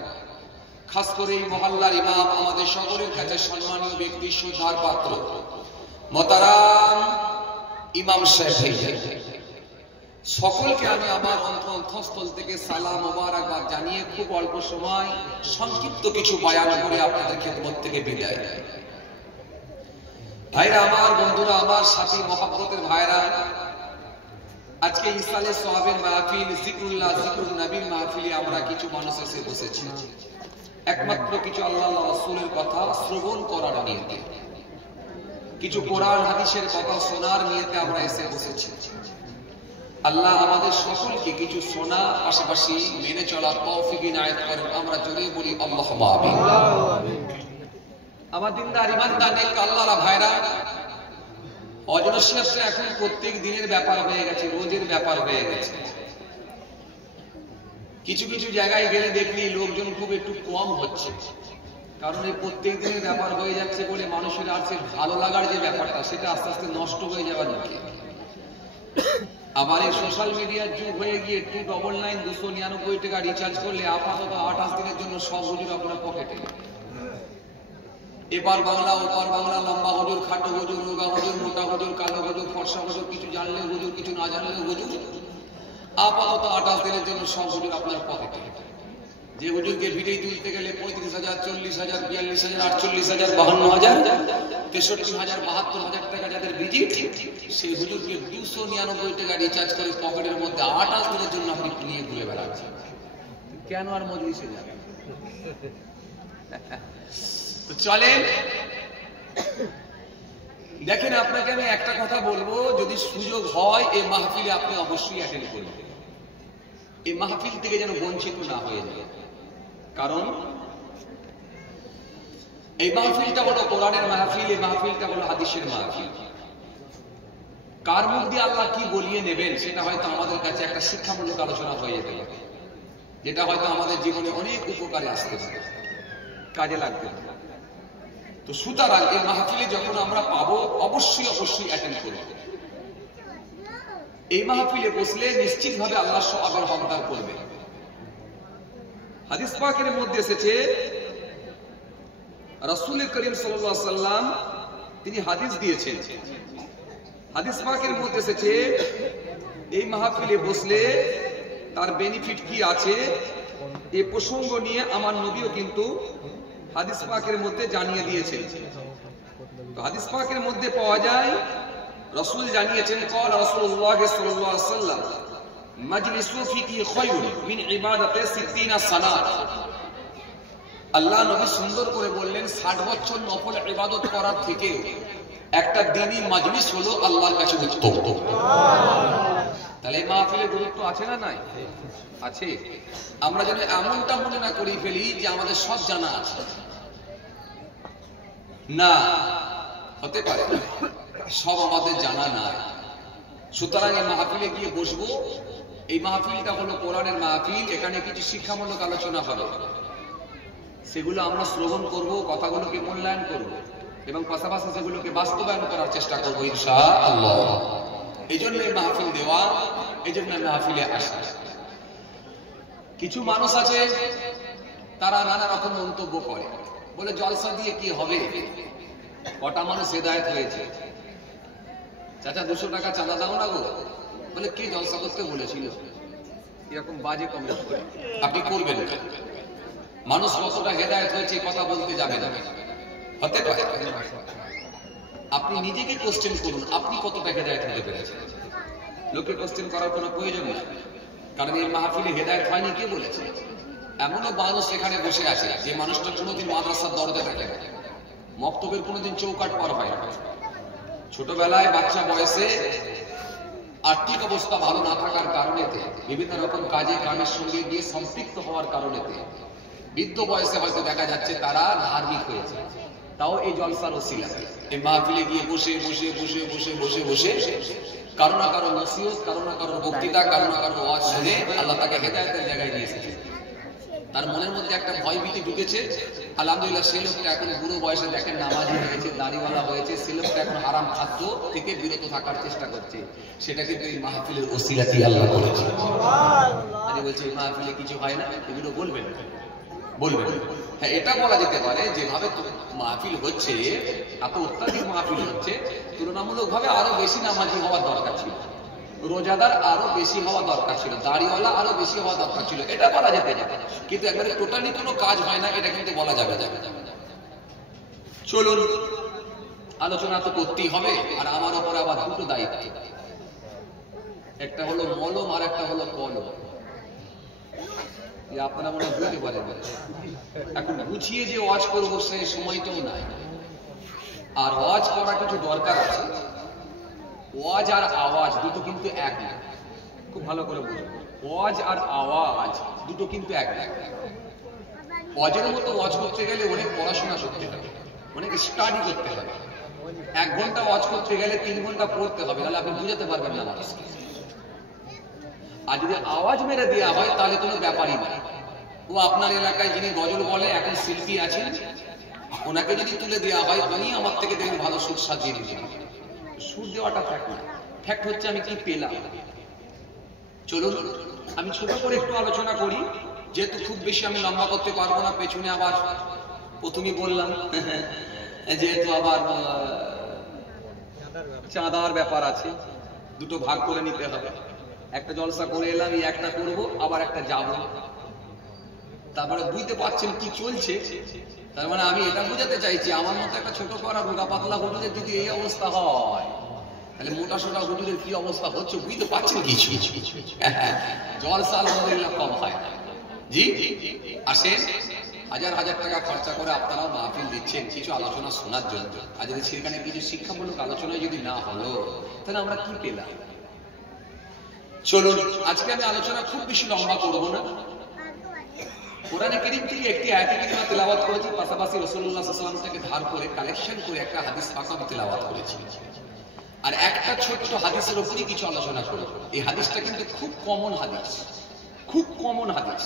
খাস করে এই মহল্লার ইমাম আমাদের সকলের কাছে সম্মানীয় ব্যক্তি শ্রদ্ধার পাত্র মোহতারাম ইমাম সাহেব সকলকে আমি আমার অন্তঃস্থল থেকে সালাম মোবারকবাদ জানিয়ে খুব অল্প সময় সংক্ষিপ্ত কিছু বয়ান করে আপনাদের খেদমত থেকে বিদায় ভাইরা আমার বন্ধুরা আমার সাথী মহব্বতের ভাইরা আজকে ইসালে সোহাবের মাহফিল জিকরুল্লাহ জিকরুল নবীর মাহফিলে আমরা কিছু মানুষ এসে বসেছি একমাত্র কিছু আল্লাহ রাসূলের কথা শ্রবণ করার নিয়তে কিছু কোরআন হাদিসের কথা শোনার নিয়তে আমরা এসে বসেছি আল্লাহ আমাদের সকলকে কিছু শোনা পাশাপাশি মেনে চলার তৌফিক ইনায়েত করেন আমরা জোরে বলি আল্লাহুম্মা আমিন আমার দিনদার ইমানদার নেক আল্লাহর ভাইরা অজনশিয়াতে এখন প্রত্যেক দিনের ব্যাপার হয়ে গেছে রোজের ব্যাপার হয়ে গেছে কিছু কিছু জায়গায় গেলে দেখলি লোকজন খুব একটু কম হচ্ছে কারণ এই প্রত্যেক দিনের ব্যাপার হয়ে যাচ্ছে বলে মানুষের আর সে ভালো লাগার যে ব্যাপারটা সেটা আস্তে আস্তে নষ্ট হয়ে যাবার মুখে আবার এই সোশ্যাল মিডিয়ার যুগ হয়ে গিয়ে 299 টাকা রিচার্জ করলে আপাতত 28 দিনের জন্য সব হুজুর আপনার পকেটে এবার বাংলা ওপার বাংলা লম্বা হুজুর খাটো হুজুর রোগা হুজুর মোটা হুজুর কালো হুজুর ফর্সা হুজুর কিছু জানলে হুজুর কিছু না জানলে হুজুর আপাতত 28 দিনের জন্য সব হুজুর আপনার পকেটে যে হুজুরকে ভিডিও তুলতে গেলে 35,000 40,000 42,000 48,000 52,000 63,000 72,000 টাকা যাদের ভিজিট সেই হুজুরকে 299 টাকা রিচার্জ করে পকেটের মধ্যে 28 দিনের জন্য আপনি নিয়ে ঘুরে বেড়াচ্ছেন কেন আর মজলিসে যাবেন তো চলেন দেখেন আপনাকে আমি একটা কথা বলবো যদি সুযোগ হয় এই মাহফিলে আপনি অবশ্যই অ্যাটেন্ড করবেন এই মাহফিল থেকে যেন বঞ্চিত না হয়ে যায় কারণ এই মাহফিলটা হলো কোরআনের মাহফিল এই মাহফিলটা হলো হাদিসের মাহফিল কার মুখ দিয়ে আল্লাহ কি বলিয়ে নেবেন সেটা হয়তো আমাদের কাছে একটা শিক্ষামূলক আলোচনা হয়ে যেতে পারে যেটা হয়তো আমাদের জীবনে অনেক উপকারে আসতে পারে কাজে লাগবে তো সুতরাং এই মাহফিলে যখন আমরা পাবো অবশ্যই অবশ্যই অ্যাটেন্ড করব এই মাহফিলে বসলে নিশ্চিতভাবে আল্লাহ সওয়াবের হকদার করবে হাদিস পাকের মধ্যে এসেছে রাসূল করিম সাল্লাল্লাহু আলাইহি ওয়াসাল্লাম তিনি হাদিস দিয়েছেন হাদিস পাকের মধ্যে এসেছে এই মাহফিলে বসলে তার বেনিফিট কি আছে এই প্রসঙ্গ নিয়ে আমার নবীও কিন্তু হাদিস পাকের মধ্যে জানিয়ে দিয়েছেন তো হাদিস পাকের মধ্যে পাওয়া যায় রাসূল জানিয়েছেন قال রাসূলুল্লাহ সাল্লাল্লাহু আলাইহি ওয়াসাল্লাম মাজলিসু ফিকি খায়রুন মিন ইবাদাতি 60 সানাত আল্লাহ নবী সুন্দর করে বললেন 60 বছর নফল ইবাদত করার থেকে একটা দ্বীনি মাজলিস হলো আল্লাহর কাছে উত্তম তাহলে এই মাহফিলে গুরুত্ব আছে না নাই আছে আমরা যেন এমনটা মনে না করি ফেলি যে আমাদের সব জানা আছে না হতে পারে সব আমাদের জানা নাই সুতরাং এই মাহফিলে গিয়ে বসবো এই মাহফিলটা হলো কোরআনের মাহফিল এখানে কিছু শিক্ষামূলক আলোচনা হবে সেগুলো আমরা শ্রবণ করব কথাগুলোকে মূল্যায়ন করব এবং পাশাপাশি সেগুলোকে বাস্তবায়ন করার চেষ্টা করব ইনশাআল্লাহ এইজন্য এই মাহফিল দেওয়া এইজন্য মাহফিলে আসা কিছু মানুষ আছে তারা নানা রকম মন্তব্য করে বলে জলসা দিয়ে কি হবে কটা মানুষ হেদায়েত হয়েছে চাচা 200 টাকা চাঁদা দাও না গো বলে কি জলসা করতে বলেছিল এরকম বাজে কমেন্ট করে আপনি করবেন না মানুষ কতটা হেদায়েত হয়েছে কথা বলতে যাবে না হতে পারে আপনি নিজেকে কোশ্চেন করুন আপনি কতটা হেদায়েত হতে পেরেছেন লোকে কোশ্চেন করার কোনো প্রয়োজন নেই কারণ এই মাহফিলে হেদায়েত হয়নি কে বলেছে এমনও মানুষ এখানে বসে আছে যে মানুষটা কোনোদিন মাদ্রাসার দরজা থাকে না মক্তবের কোনোদিন চৌকাট পার হয় না। ছোটবেলায় বাচ্চা বয়সে আর্থিক অবস্থা ভালো না থাকার কারণেতে, বিভিন্ন রকম কাজে কামের সঙ্গে গিয়ে সম্পৃক্ত হওয়ার কারণেতে বৃদ্ধ বয়সে হয়তো দেখা যাচ্ছে তারা ধার্মিক হয়েছে। তাও এই জলসার ওসিলাতে এই মাহফিলে গিয়ে বসে বসে বসে বসে বসে বসে কারো না কারো নসিহত, কারো না কারো বক্তৃতা, কারো না কারো ওয়াজ শুনে আল্লাহ তাকে হেদায়েতের জায়গায় নিয়ে এসেছে। তার মনের মধ্যে একটা ভয় ভীতি ঢুকেছে। আলহামদুলিল্লাহ সেই লোকটা এখন বুড়ো বয়সে দেখেন নামাজি হয়েছে, দাড়িওয়ালা হয়েছে, সেই লোকটা এখন হারাম খাদ্য থেকে বিরত থাকার চেষ্টা করছে। সেটা কিন্তু এই মাহফিলের ওসিলাতেই আল্লাহ করেছে। আমি বলছি এই মাহফিলে কিছু হয় না, এগুলো বলবেন বলবেন। হ্যাঁ, এটা বলা যেতে পারে যেভাবে মাহফিল হচ্ছে, এত অত্যাধিক মাহফিল হচ্ছে, তুলনামূলকভাবে আরো বেশি নামাজি হওয়ার দরকার ছিল, রোজাদার আরো বেশি হওয়া দরকার ছিল, দাড়িওয়ালা আরো বেশি হওয়া দরকার ছিল, এটা বলা যেতে পারে। কিন্তু একবারে টোটালি কোনো কাজ হয় না, এটা কিন্তু বলা যাবে না। চলুন, আলোচনা তো করতেই হবে। আর আমার ওপর আবার দুটো দায়িত্ব, একটা হলো মলম আর একটা হলো কলম। আপনারা মনে বুঝতে পারেন, এখন গুছিয়ে যে ওয়াজ করবো সেই সময়টাও নাই। আর ওয়াজ করা কিছু দরকার আছে। ওয়াজ আর আওয়াজ দুটো কিন্তু এক না, খুব ভালো করে বুঝুন। ওয়াজ আর আওয়াজ দুটো কিন্তু এক না। ওয়াজের মতো ওয়াজ করতে গেলে অনেক পড়াশোনা করতে হবে, অনেক স্টাডি করতে হবে। 1 ঘন্টা ওয়াজ করতে গেলে 3 ঘন্টা পড়তে হবে, তাহলে আপনি বুঝাতে পারবেন না মানুষকে। আর যদি আওয়াজ মেরে দেওয়া হয় তাহলে কোনো ব্যাপারই না। ও আপনার এলাকায় যিনি গজল বলে, এখন শিল্পী আছেন, ওনাকে যদি তুলে দেওয়া হয় উনি আমার থেকে দেখবেন ভালো সুর সাজিয়ে দিচ্ছেন। সুর দেওয়াটা ফ্যাক্ট না, ফ্যাক্ট হচ্ছে আমি কি পেলাম। চলুন আমি ছোট করে একটু আলোচনা করি, যেহেতু খুব বেশি আমি লম্বা করতে পারবো না। পেছনে আবার প্রথমেই বললাম যেহেতু আবার চাঁদার ব্যাপার আছে, দুটো ভাগ করে নিতে হবে। একটা জলসা করে এলাম, একটা করব, আবার একটা যাব। তারপরে বুঝতে পারছেন কি চলছে। তার মানে আমি এটা বোঝাতে চাইছি, আমার মতো একটা ছোট করা রোগা পাতলা হুজুরের যদি এই অবস্থা হয়, তাহলে মোটা সোটা হুজুরের কি অবস্থা হচ্ছে বুঝতে পারছেন কিছু। জলসা আলহামদুলিল্লাহ কম হয় জি। আসেন, হাজার হাজার টাকা খরচা করে আপনারাও মাহফিল দিচ্ছেন কিছু আলোচনা শোনার জন্য। আর যদি সেখানে কিছু শিক্ষামূলক আলোচনা যদি না হলো, তাহলে আমরা কি পেলাম। চলুন আজকে আমি আলোচনা খুব বেশি লম্বা করবো না। কোরআনে কারীম থেকে একটি আয়াত কারিমা তেলাওয়াত করেছি, পাশাপাশি রাসূলুল্লাহ সাল্লাল্লাহু আলাইহি ওয়াসাল্লাম থেকে ধার করে কালেকশন করে একটা হাদিস পাক আমি তেলাওয়াত করেছি। আর একটা ছোট্ট হাদিসের উপরই কিছু আলোচনা করব। এই হাদিসটা কিন্তু খুব কমন হাদিস, খুব কমন হাদিস।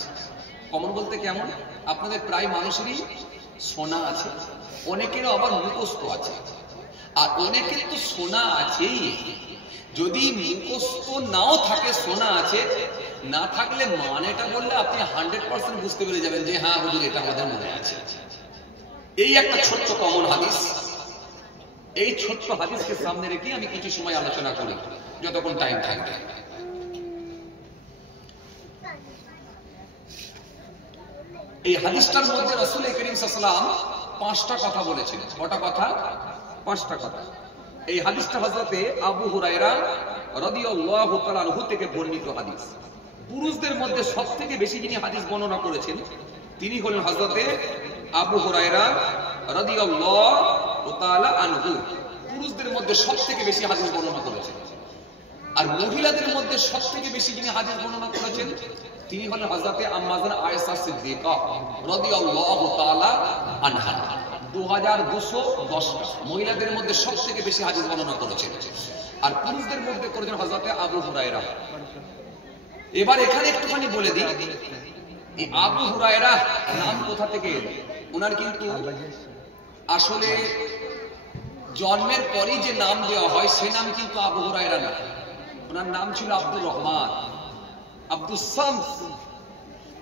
কমন বলতে কেমন, আপনাদের প্রায় মানুষেরই শোনা আছে, অনেকেরও আবার মুখস্থ আছে। আর অনেকের তো শোনা আছেই, যদি মুখস্থ নাও থাকে শোনা আছে, না থাকলে মানেটা বললে আপনি 100% বুঝতে পেরে যাবেন যে হ্যাঁ হুজুর এটা আমাদের মনে আছে। এই একটা ছোট্ট কমন হাদিস, এই ছোট্ট হাদিসকে সামনে রেখে আমি কিছু সময় আলোচনা করি যতক্ষণ টাইম থাকবে। এই হাদিসটার মধ্যে রাসূল করিম সাল্লাল্লাহু আলাইহি ওয়াসাল্লাম 5টা কথা বলেছেন। কটা কথা? 5টা কথা। এই হাদিসটা হযরতে আবু হুরায়রা রাদিয়াল্লাহু তাআলা আনহু থেকে বর্ণিত হাদিস। পুরুষদের মধ্যে সবথেকে বেশি যিনি হাদিস বর্ণনা করেছেন তিনি হলেন হযরতে আবু হুরায়রা রাদিয়াল্লাহু তাআলা আনহু। পুরুষদের মধ্যে সবথেকে বেশি হাদিস বর্ণনা করেছেন। আর মহিলাদের মধ্যে সবথেকে বেশি যিনি হাদিস বর্ণনা করেছেন তিনি হলেন হযরতে আম্মাজান আয়েশা সিদ্দিকা রাদিয়াল্লাহু তাআলা আনহা। 2210টা মহিলাদের মধ্যে সবথেকে বেশি হাদিস বর্ণনা করেছেন। আর পুরুষদের মধ্যে করেছেন হযরতে আবু হুরায়রা। এবার এখানে একটুখানি বলে দিই, এই আবু হুরায়রা নাম কোথা থেকে এলো। ওনার কিন্তু আসলে জন্মের পরেই যে নাম দেওয়া হয় সে নাম কিন্তু আবু হুরায়রা না। ওনার নাম ছিল আব্দুর রহমান, আব্দুস শামস।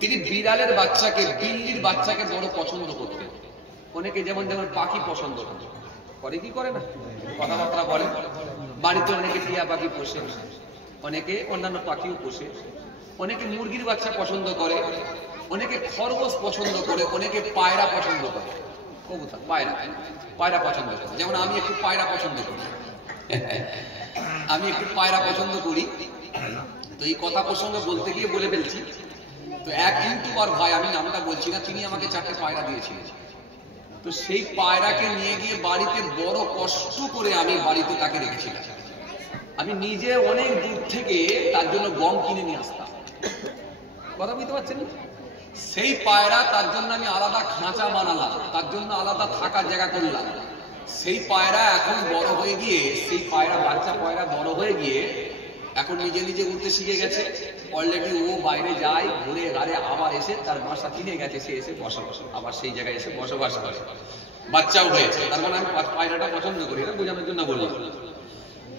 তিনি বিড়ালের বাচ্চাকে, বিল্লির বাচ্চাকে বড় পছন্দ করতেন। অনেকে যেমন যেমন পাখি পছন্দ করে, কি করে না, কথাবার্তা বলে। বাড়িতে অনেকে টিয়া পাখি পোষে, অনেকে অন্যান্য পাখিও পোষে, অনেকে মুরগির বাচ্চা পছন্দ করে, অনেকে খরগোশ পছন্দ করে, অনেকে পায়রা পছন্দ করে। কবুতর, পায়রা পছন্দ করে। যেমন আমি একটু পায়রা পছন্দ করি, আমি একটু পায়রা পছন্দ করি। তো এই কথা প্রসঙ্গে বলতে গিয়ে বলে ফেলছি। তো এক ইউটিউবার ভাই, আমি নামটা বলছি না, তিনি আমাকে 4টে পায়রা দিয়েছিলেন। তো সেই পায়রাকে নিয়ে গিয়ে বাড়িতে বড় কষ্ট করে আমি বাড়িতে তাকে রেখেছিলাম। আমি নিজে অনেক দূর থেকে তার জন্য গম কিনে নিয়ে আসতাম। কথা বুঝতে পারছেন? সেই পায়রা তার জন্য আমি আলাদা খাঁচা বানালাম, তার জন্য আলাদা থাকার জায়গা করলাম। সেই পায়রা এখন বড় হয়ে গিয়ে, সেই পায়রা বাচ্চা পায়রা বড় হয়ে গিয়ে এখন নিজে নিজে উঠতে শিখে গেছে। অলরেডি ও বাইরে যায়, ঘুরে ঘাড়ে আবার এসে তার বাসা কিনে গেছে, সে এসে বসবাস, আবার সেই জায়গায় এসে বসবাস করে, বাচ্চাও হয়েছে। তার মানে আমি পায়রাটা পছন্দ করি, এটা বোঝানোর জন্য বললাম।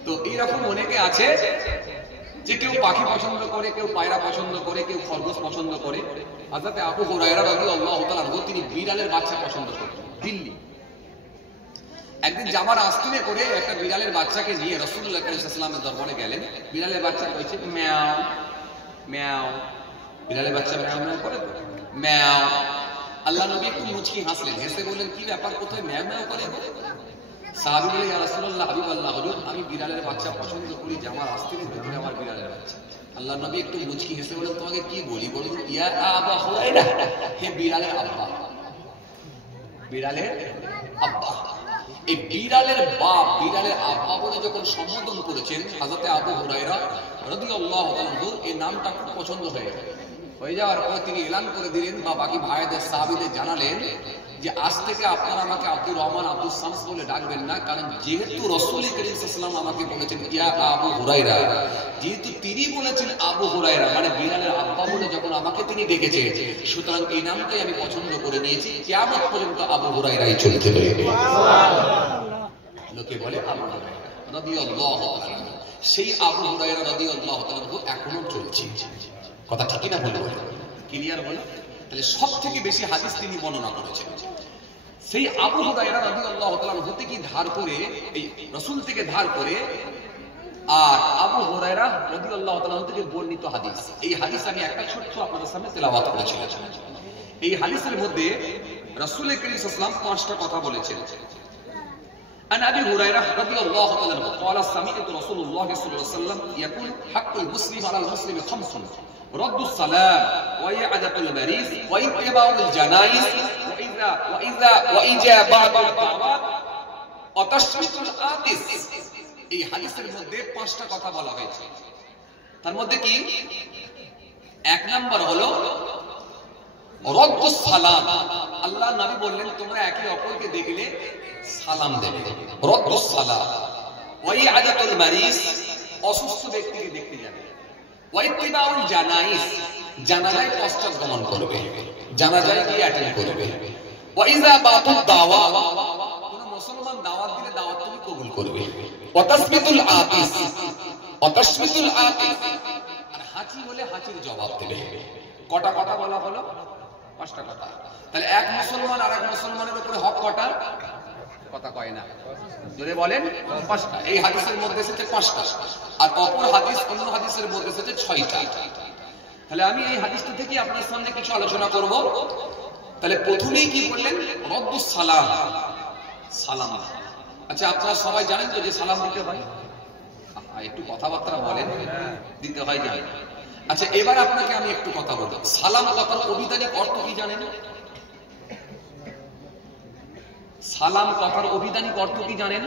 তো এইরকম অনেকে আছে যে কেউ পাখি পছন্দ করে, কেউ পায়রা পছন্দ করে, কেউ খরগোশ পছন্দ করে। হযরত আবু হুরায়রা রাদিয়াল্লাহু তাআলা আনহু তিনি বিড়ালের বাচ্চা পছন্দ করতেন। দিল্লি একদিন জামার আস্তিনে করে একটা বিড়ালের বাচ্চাকে নিয়ে রাসূলুল্লাহ সাল্লাল্লাহু আলাইহি ওয়াসাল্লামের দরবারে গেলেন। বিড়ালের বাচ্চা কইছে ম্যাও ম্যাও, বিড়ালের বাচ্চা ম্যাও ম্যাও করে তো ম্যাও। আল্লাহ নবী একটু মুচকি হাসলেন, হেসে বললেন কি ব্যাপার, কোথায় ম্যাও ম্যাও করে গো? সাহাবী বলে ইয়া রাসূলুল্লাহ হাবিবাল্লাহ, হুজুর আমি বিড়ালের বাচ্চা পছন্দ করি, জামার আস্তিনের ভিতরে আমার বিড়ালের বাচ্চা। আল্লাহ নবী একটু মুচকি হেসে বলেন তোমাকে কি বলি বলুন? ইয়া আবা হুরায়রা, হে বিড়ালের আব্বা, বিড়ালের আব্বা। এই বিড়ালের বাপ বিড়ালের আব্বা বলে যখন সম্বোধন করেছেন হযরত আবু হুরায়রা রাদিয়াল্লাহু তাআলা আনহু, এই নামটা খুব পছন্দ হয়ে যাওয়ার পর তিনি এলান করে দিলেন বা বাকি ভাইদের সাহাবীদের জানালেন যে আজ থেকে আপনারা আমাকে আব্দুর রহমান আব্দুল শামস বলে ডাকবেন না, কারণ যেহেতু রাসূল করিম সাল্লাল্লাহু আলাইহি ওয়াসাল্লাম আমাকে বলেছেন ইয়া আবু হুরায়রা, যেহেতু তিনি বলেছেন আবু হুরায়রা মানে বিড়ালের আব্বা বলে যখন আমাকে তিনি ডেকেছেন, সুতরাং এই নামটাই আমি পছন্দ করে নিয়েছি। কিয়ামত পর্যন্ত আবু হুরায়রাই চলতে থাকবে। লোকে বলে আবু হুরায়রা রাদিয়াল্লাহু তাআলা, সেই আবু হুরায়রা রাদিয়াল্লাহু তাআলা এখনো চলছে। কথা ঠিক না বলবো? ক্লিয়ার বলো? তাহলে সব থেকে বেশি হাদিস তিনি বর্ণনা করেছেন। সেই আবু হুরায়রা রাদিয়াল্লাহু তাআলা থেকে ধার করে, এই রাসূল থেকে ধার করে, আর আবু হুরায়রা রাদিয়াল্লাহু তাআলা থেকে বর্ণিত হাদিস। এই হাদিস আমি একটা ছোট্ট আপনাদের সামনে তেলাওয়াত করেছিলাম। এই হাদিসের মধ্যে রাসূল করিম সাল্লাল্লাহু আলাইহি ওয়াসাল্লাম 5টা কথা বলেছেন। عن أبي هريرة رضي الله تعالى عنه قال سمعت رسول الله صلى الله عليه وسلم يقول حق المسلم على المسلم 5: رد السلام وإعادة المريض واتباع الجنائز وإجابة الدعوات وتشميت العاطس। এই হাদিসের মধ্যে 5টা কথা বলা হয়েছে। তার মধ্যে কি? 1 নাম্বার হলো রদ্দুস সালাম। আল্লাহ নবী বললেন তোমরা একে অপরকে দেখলে সালাম দেবে। রদ্দুস সালাম ওয়া ইআদাতুল মারিজ, অসুস্থ ব্যক্তিকে দেখতে যাবে। ওয়া ইত্তিবাউল জানাইজ, জানাজায় পশ্চাৎগমন করবে, জানাজায় গিয়ে অ্যাটেন্ড করবে। ওয়া ইজাবাতুদ দাওয়া, কোন মুসলমান দাওয়াত দিলে দাওয়াত তুমি কবুল করবে। ওয়া তাসমিতুল আতিস, ওয়া তাসমিতুল আতিস, আর হাঁচি হলে হাঁচির জবাব দেবে। কটা কথা বলা হলো? 5টা কথা। তাহলে এক মুসলমান আর এক মুসলমানের উপরে হক কটা? কথা কয় না, যদি বলেন 5টা। এই হাদিসের মধ্যে এসেছে 5টা, আর অপর হাদিস অন্য হাদিসের মধ্যে এসেছে 6টা। তাহলে আমি এই হাদিসটা থেকে আপনার সামনে কিছু আলোচনা করব। তাহলে প্রথমেই কি বললেন? রদ্দুস সালাম, সালাম। আচ্ছা আপনারা সবাই জানেন তো যে সালাম দিতে হয়? একটু কথাবার্তা বলেন, দিতে হয় জানেন। আচ্ছা এবার আপনাকে আমি একটু কথা বলবো, সালাম কথার অভিধানিক অর্থ কি জানেন? সালাম কথার অভিধানিক অর্থ কি জানেন?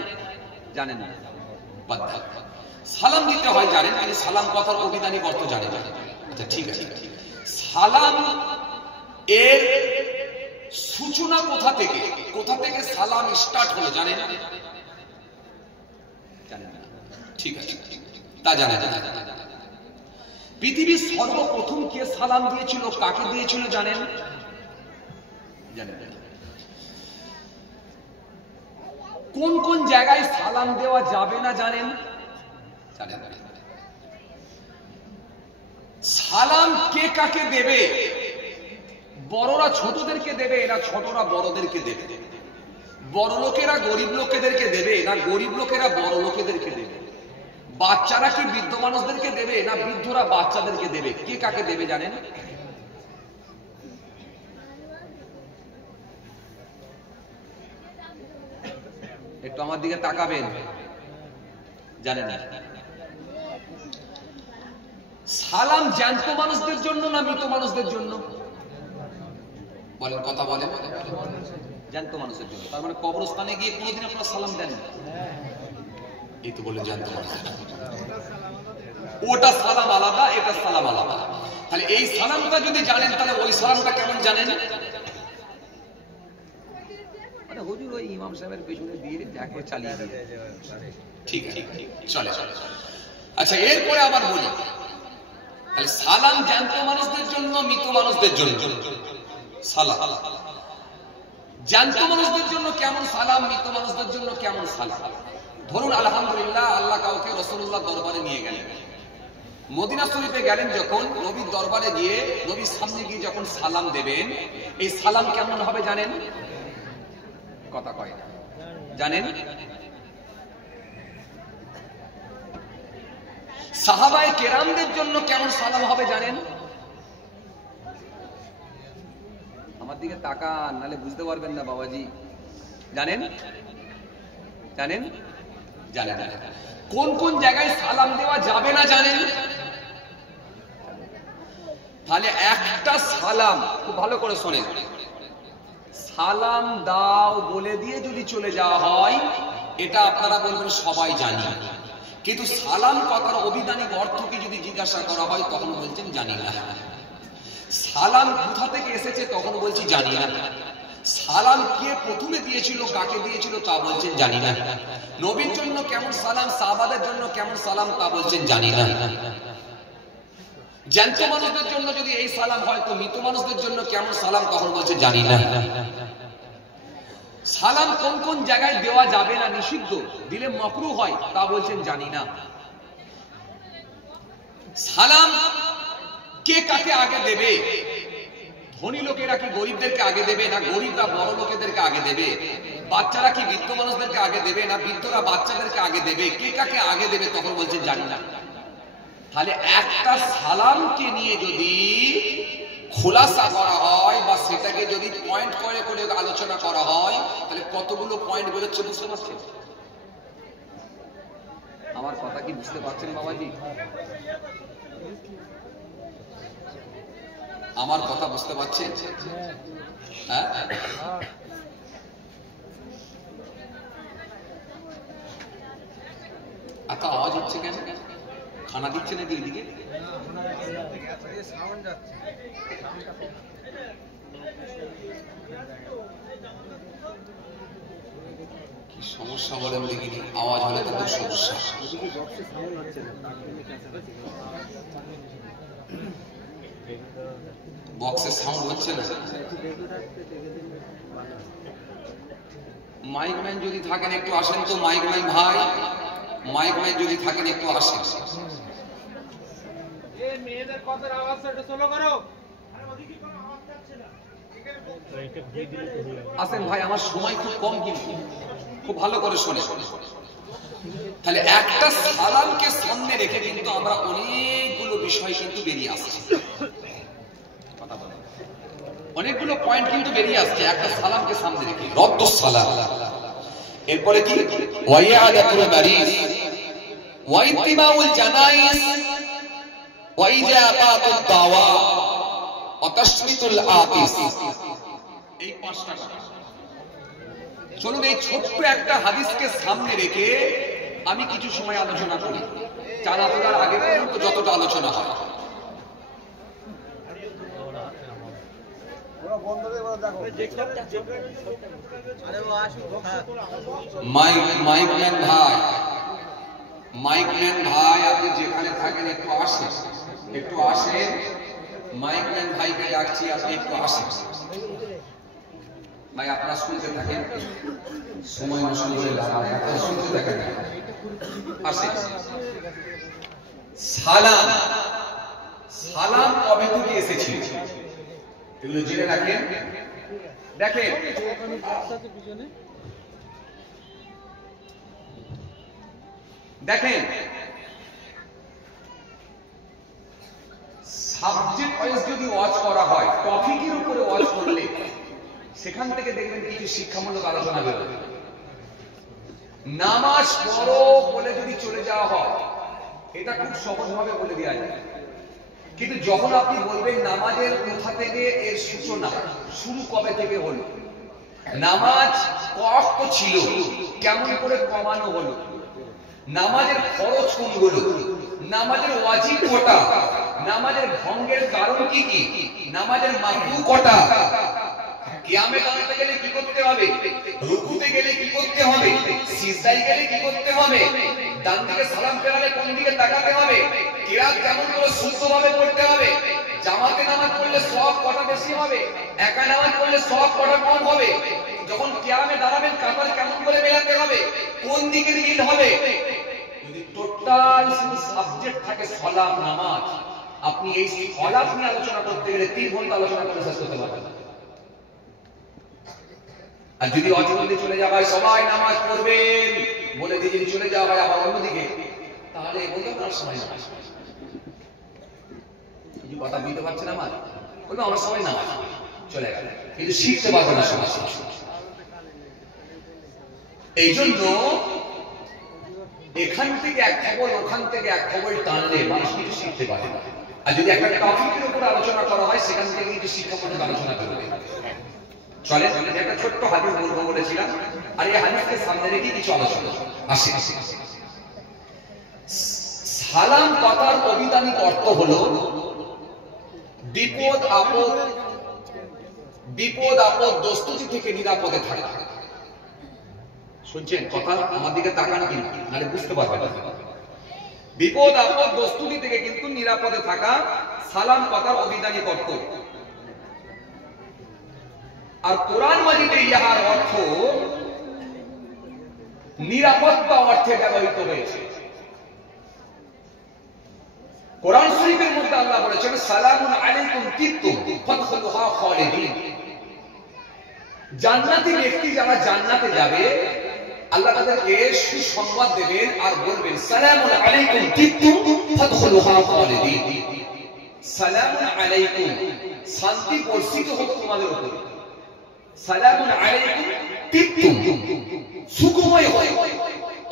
জানেন না? সালাম দিতে হয় জানেন, কিন্তু সালাম কথার অভিধানিক অর্থ জানেন না। আচ্ছা ঠিক আছে, সালাম এর সূচনা কোথা থেকে, কোথা থেকে সালাম স্টার্ট হলো জানেন? জানেন না? ঠিক আছে, তা জানা যায়। পৃথিবীর সর্বপ্রথম কে সালাম দিয়েছিল, কাকে দিয়েছিল জানেন? জানেন না? কোন কোন জায়গায় সালাম দেওয়া যাবে না জানেন? জানেন না? সালাম কে কাকে দেবে? বড়রা ছোটদেরকে দেবে না ছোটরা বড়দেরকে দেবে? বড় লোকেরা গরিব লোকেদেরকে দেবে না গরিব লোকেরা বড় লোকেদেরকে দেবে? বাচ্চারা কি বৃদ্ধ মানুষদেরকে দেবে না বৃদ্ধরা বাচ্চাদেরকে দেবে? কে কাকে দেবে জানেন? একটু আমার দিকে তাকাবেন, জানেন না? সালাম জ্যান্ত মানুষদের জন্য না মৃত মানুষদের জন্য? বলেন, কথা বলেন। জ্যান্ত মানুষের জন্য। তার মানে কবরস্থানে গিয়ে কোনোদিন আপনারা সালাম দেন না? এই তো বলে জ্যান্ত মানুষের জন্য। ওটা সালাম আলাদা, এটা সালাম আলাদা। তাহলে এই সালামটা যদি জানেন তাহলে ওই সালামটা কেমন জানেন? মানে হুজুর ওই ইমাম সাহেবের পেছনে দিয়ে দেখো চালিয়ে দিয়ে, ঠিক আছে চলে চলে। আচ্ছা এরপরে আবার বলি, তাহলে সালাম জ্যান্ত মানুষদের জন্য, মৃত মানুষদের জন্য সালাম। জ্যান্ত মানুষদের জন্য কেমন সালাম, মৃত মানুষদের জন্য কেমন সালাম? ধরুন আলহামদুলিল্লাহ আল্লাহ কাউকে রাসূলুল্লাহ দরবারে নিয়ে গেলেন, মদিনা শরীফে গেলেন, যখন নবীর দরবারে গিয়ে নবীর সামনে গিয়ে যখন সালাম দেবেন, এই সালাম কেমন হবে জানেন? কথা কয় না, জানেন? সাহাবায়ে কেরামদের জন্য কেমন সালাম হবে জানেন? আমার দিকে তাকান, নালে বুঝতে পারবেন না বাবাজি। জানেন? জানেন? জানেন? কোন কোন জায়গায় সালাম দেওয়া যাবে না জানেন? তাহলে একটা সালাম খুব ভালো করে শোনেন, সালাম দাও বলে দিয়ে যদি চলে যাওয়া হয় এটা আপনারা বলবেন সবাই জানি, কিন্তু সালাম কথার অভিধানিক অর্থ কি যদি জিজ্ঞাসা করা হয় তখন বলছেন জানি না। সালাম কোথা থেকে এসেছে তখন বলছি জানি না। সালাম কে প্রথমে দিয়েছিল, কাকে দিয়েছিল তা বলছেন জানি না। নবীর জন্য কেমন সালাম, সাহাবাদের জন্য কেমন সালাম তা বলছেন জানি না। জ্যান্ত মানুষদের জন্য যদি এই সালাম হয় তো মৃত মানুষদের জন্য কেমন সালাম তখন বলছে জানি না। সালাম কোন কোন জায়গায় দেওয়া যাবে না, নিষিদ্ধ, দিলে মাকরুহ হয় তা বলছেন জানি না। সালাম কে কাকে আগে দেবে, ধনী লোকেরা কি গরিবদেরকে আগে দেবে, না গরিবরা বড় লোকেদেরকে আগে দেবে, বাচ্চারা কি বৃদ্ধ মানুষদেরকে আগে দেবে, না বৃদ্ধরা বাচ্চাদেরকে আগে দেবে, কে কাকে আগে দেবে তখন বলছেন জানি না। তাহলে একটা সালামকে নিয়ে যদি খোলাসা করা হয় বা সেটাকে যদি পয়েন্ট করে করে আলোচনা করা হয় তাহলে কতগুলো পয়েন্ট বেরোচ্ছে বুঝতে পারছেন? আমার কথা কি বুঝতে পারছেন বাবাজি? আমার কথা বুঝতে পারছেন? হ্যাঁ, এত আওয়াজ হচ্ছে কেন? খানা দিচ্ছে নাকি এদিকে? কি সমস্যা বলেন দেখিনি? আওয়াজ হলে তো সমস্যা। বক্সের সাউন্ড হচ্ছে না। মাইক ম্যান যদি থাকেন একটু আসেন তো, মাইক ম্যান ভাই, মাইক ম্যান যদি থাকেন একটু আসেন। মেয়েদের কথার আওয়াজটা একটু স্লো করো। আসেন ভাই, আমার সময় খুব কম কিন্তু খুব ভালো করে শোনে। তাহলে একটা সালামকে সামনে রেখে কিন্তু আমরা অনেকগুলো বিষয় কিন্তু বেরিয়ে আসছে, অনেকগুলো পয়েন্ট কিন্তু বেরিয়ে আসছে একটা সালামকে সামনে রেখে। রদ্দুস সালাম, এরপরে কি ওয়াইয়াদাতুল মারিজ, ওয়াইতিমাউল জানাইজ, ওয়াইজাবাতুদ দাওয়া, ওয়া তাশমিতুল আতিস। এই পাঁচটা কথা। চলুন এই ছোট্ট একটা হাদিসকে সামনে রেখে আমি কিছু সময় আলোচনা করি, চাঁদা তোলার আগে পর্যন্ত যতটা আলোচনা হয়। মাইকম্যান ভাই, মাইকম্যান ভাই, আপনি যেখানে থাকেন একটু আসেন, একটু আসেন। মাইকম্যান ভাইকে ডাকছি, আপনি একটু আসেন ভাই। আপনারা শুনতে থাকেন, সময় নষ্ট করে লাভ নেই, আপনারা শুনতে থাকেন। আসেন। সালাম, সালাম কবে থেকে এসেছে এগুলো জেনে রাখেন। দেখেন দেখেন সাবজেক্ট ওয়াইজ যদি ওয়াচ করা হয়, টপিকের উপরে ওয়াচ করলে সেখান থেকে দেখবেন কিছু শিক্ষামূলক আলোচনা বেরোবে। নামাজ পড়ো বলে যদি চলে যাওয়া হয় এটা খুব সহজভাবে বলে দেওয়া যায়, কিন্তু যখন আপনি বলবেন নামাজের কোথা থেকে এর সূচনা, শুরু কবে থেকে হলো, নামাজ কষ্ট ছিল, কেমন করে কমানো হলো? নামাজের খরচ কোনগুলো? নামাজের ওয়াজিব কটা? নামাজের ভঙ্গের কারণ কি কি? নামাজের মাকরু কটা? কিয়ামে দাঁড়াতে গেলে কি করতে হবে? রুকুতে গেলে কি করতে হবে? সিজদায় গেলে কি করতে হবে? ডান দিকে সালাম ফেরালে কোন দিকে তাকাতে হবে? কিরাত কেমন করে শুদ্ধভাবে পড়তে হবে? জামাতে নামাজ পড়লে সওয়াব কটা বেশি হবে? একা নামাজ পড়লে সওয়াব কটা কম হবে? যখন কিয়ামে দাঁড়াবেন কাতার কেমন করে মেলাতে হবে? কোন দিকে মিল হবে? যদি টোটাল সাবজেক্ট থাকে সালাত নামাজ, আপনি এই সালাত নিয়ে আলোচনা করতে গেলে 3 ঘন্টা আলোচনা করে শেষ করতে পারবেন না। আর যদি অজগরে চলে যাবে সবাই নামাজ পড়বেন বলে দিয়ে যদি চলে যাওয়া হয় আবার অন্যদিকে, তাহলে বলতে আপনার সময় নামাজ কিছু কথা বুঝতে পারছে না, আমার বলবো আমরা সবাই নামাজ চলে গেল, কিন্তু শিখতে পারবো না সমাজ। এই জন্য এখান থেকে এক খবর ওখান থেকে এক খবর টানলে মানুষ কিছু শিখতে পারে না। আর যদি একটা টপিকের উপর আলোচনা করা হয় সেখান থেকে কিছু শিক্ষামূলক আলোচনা করবে। চলে একটা ছোট্ট হাদিস বলবো বলেছিলাম, আর এই হাদিসকে সামনে রেখে কিছু আলোচনা আসে। সালাম কথার অভিধানিক অর্থ হলো বিপদ আপদ দস্তুতি থেকে নিরাপদে থাকা। শুনছেন কথা? আমার দিকে তাকান কিন্তু, নাহলে বুঝতে পারবেন না। বিপদ আপদ দস্তুতি থেকে কিন্তু নিরাপদে থাকা সালাম কথার অভিধানিক অর্থ। আর কোরআন মাজিদে ইহার অর্থ নিরাপত্তা অর্থে ব্যবহৃত হয়েছে। কোরআন শরীফের মধ্যে আল্লাহ বলেছেন সালামুন আলাইকুম তিবতুম ফাদখুলুহা খালিদিন। জান্নাতি ব্যক্তি যারা জান্নাতে যাবে আল্লাহ তাদেরকে সুসংবাদ দেবেন আর বলবেন সালামুন আলাইকুম তিবতুম ফাদখুলুহা খালিদিন। সালামুন আলাইকুম, শান্তি বর্ষিত হোক তোমাদের উপর। সালামুন আলাইকুম তিবতুম, সুখময় হয়।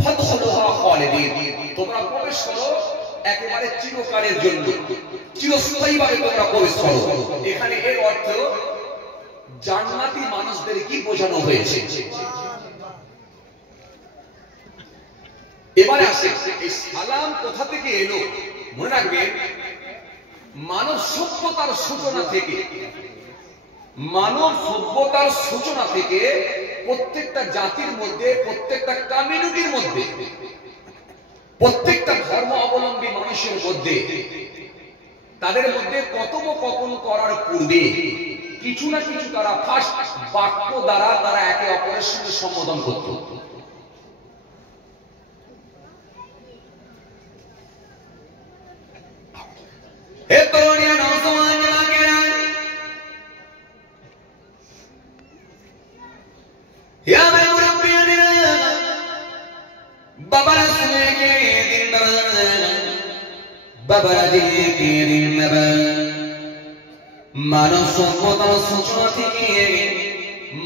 ফাদখুলুহা খালিদিন, তোমরা প্রবেশ করো একেবারে চিরকালের জন্য, চিরস্থায়ীভাবে তোমরা প্রবেশ করো। এখানে এর অর্থ জান্নাতি মানুষদের কি বোঝানো হয়েছে। এবারে আসে এই সালাম কোথা থেকে এলো। মনে রাখবেন মানব সভ্যতার সূচনা থেকে প্রত্যেকটা জাতির মধ্যে, প্রত্যেকটা কমিউনিটির মধ্যে, প্রত্যেকটা ধর্ম অবলম্বী মানুষের মধ্যে, তাদের মধ্যে কথোপকথন করার পূর্বে কিছু না কিছু তারা ফার্স্ট বাক্য দ্বারা তারা একে অপরের সঙ্গে সম্বোধন করত। হে তরুণীরা, নওজওয়ান যুবকেরা, হে আমার মুরব্বিয়ানেরা, বাবারা শুনে বাবারা দিকে মানব সভ্যতার সূচনা থেকে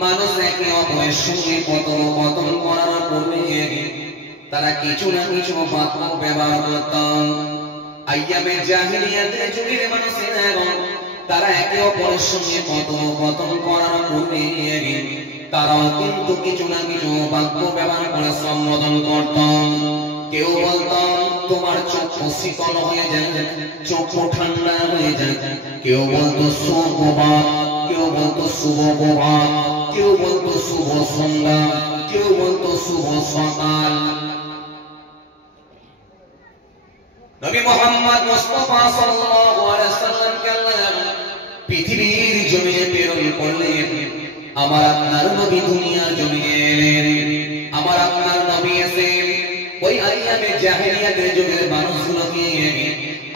মানুষ একে অপরের সঙ্গে কথোপকথন করার পূর্বে তারা কিছু না কিছু বাক্য ব্যবহার করত। আইয়ামে জাহিলিয়াতের যুগের মানুষেরা তারা একে অপরের সঙ্গে কথোপকথন করার পূর্বে তারাও কিন্তু কিছু না কিছু বাক্য ব্যবহার করে সম্বোধন করত। কেউ বলতো তোমার চক্ষু শীতল হয়ে যায়, চক্ষু ঠান্ডা হয়ে যায়। কেউ বলতো সুপ্রভাত, কেউ বলতো শুভ প্রভাত, কেউ বলতো শুভ সন্ধ্যা, কেউ বলতো শুভ সকাল। নবী মুহাম্মদ মুস্তাফা সাল্লাল্লাহু আলাইহি সাল্লামকে আল্লাহ পৃথিবীর জমিনে প্রেরণ করলেন। আমার আপনার নবী দুনিয়ার জমিনে এলেন। আমার আপনার নবী এসে ওই আইয়ামে জাহেলিয়াতের যুগের মানুষগুলোকে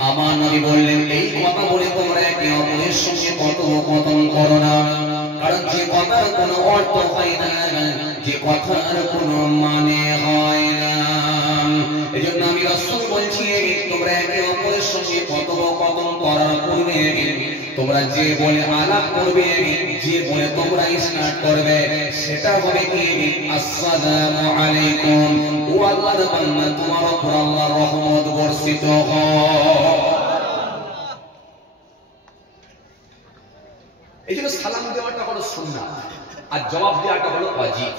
আমার নবী বললেন এই কথা বলে তোমরা একে অপরের সঙ্গে কথোপকথন করো না, কারণ যে কথার কোনো অর্থ হয় না, যে কথার কোনো মানে হয় না। এজন্য আমি রাসূল বলছি তোমরা একে অপরের সঙ্গে কথোপকথন করার পূর্বে তোমরা যে বলে আলাপ করবে, যে বলে তোমরা স্টার্ট করবে সেটা হবে কি আসসালামু আলাইকুম। ও আল্লাহর বান্দা, তোমার উপর আল্লাহর রহমত বর্ষিত হোক। এই জন্য সালাম দেওয়াটা হলো সুন্নাত। আর জবাব দেওয়াটা হলো ওয়াজিব।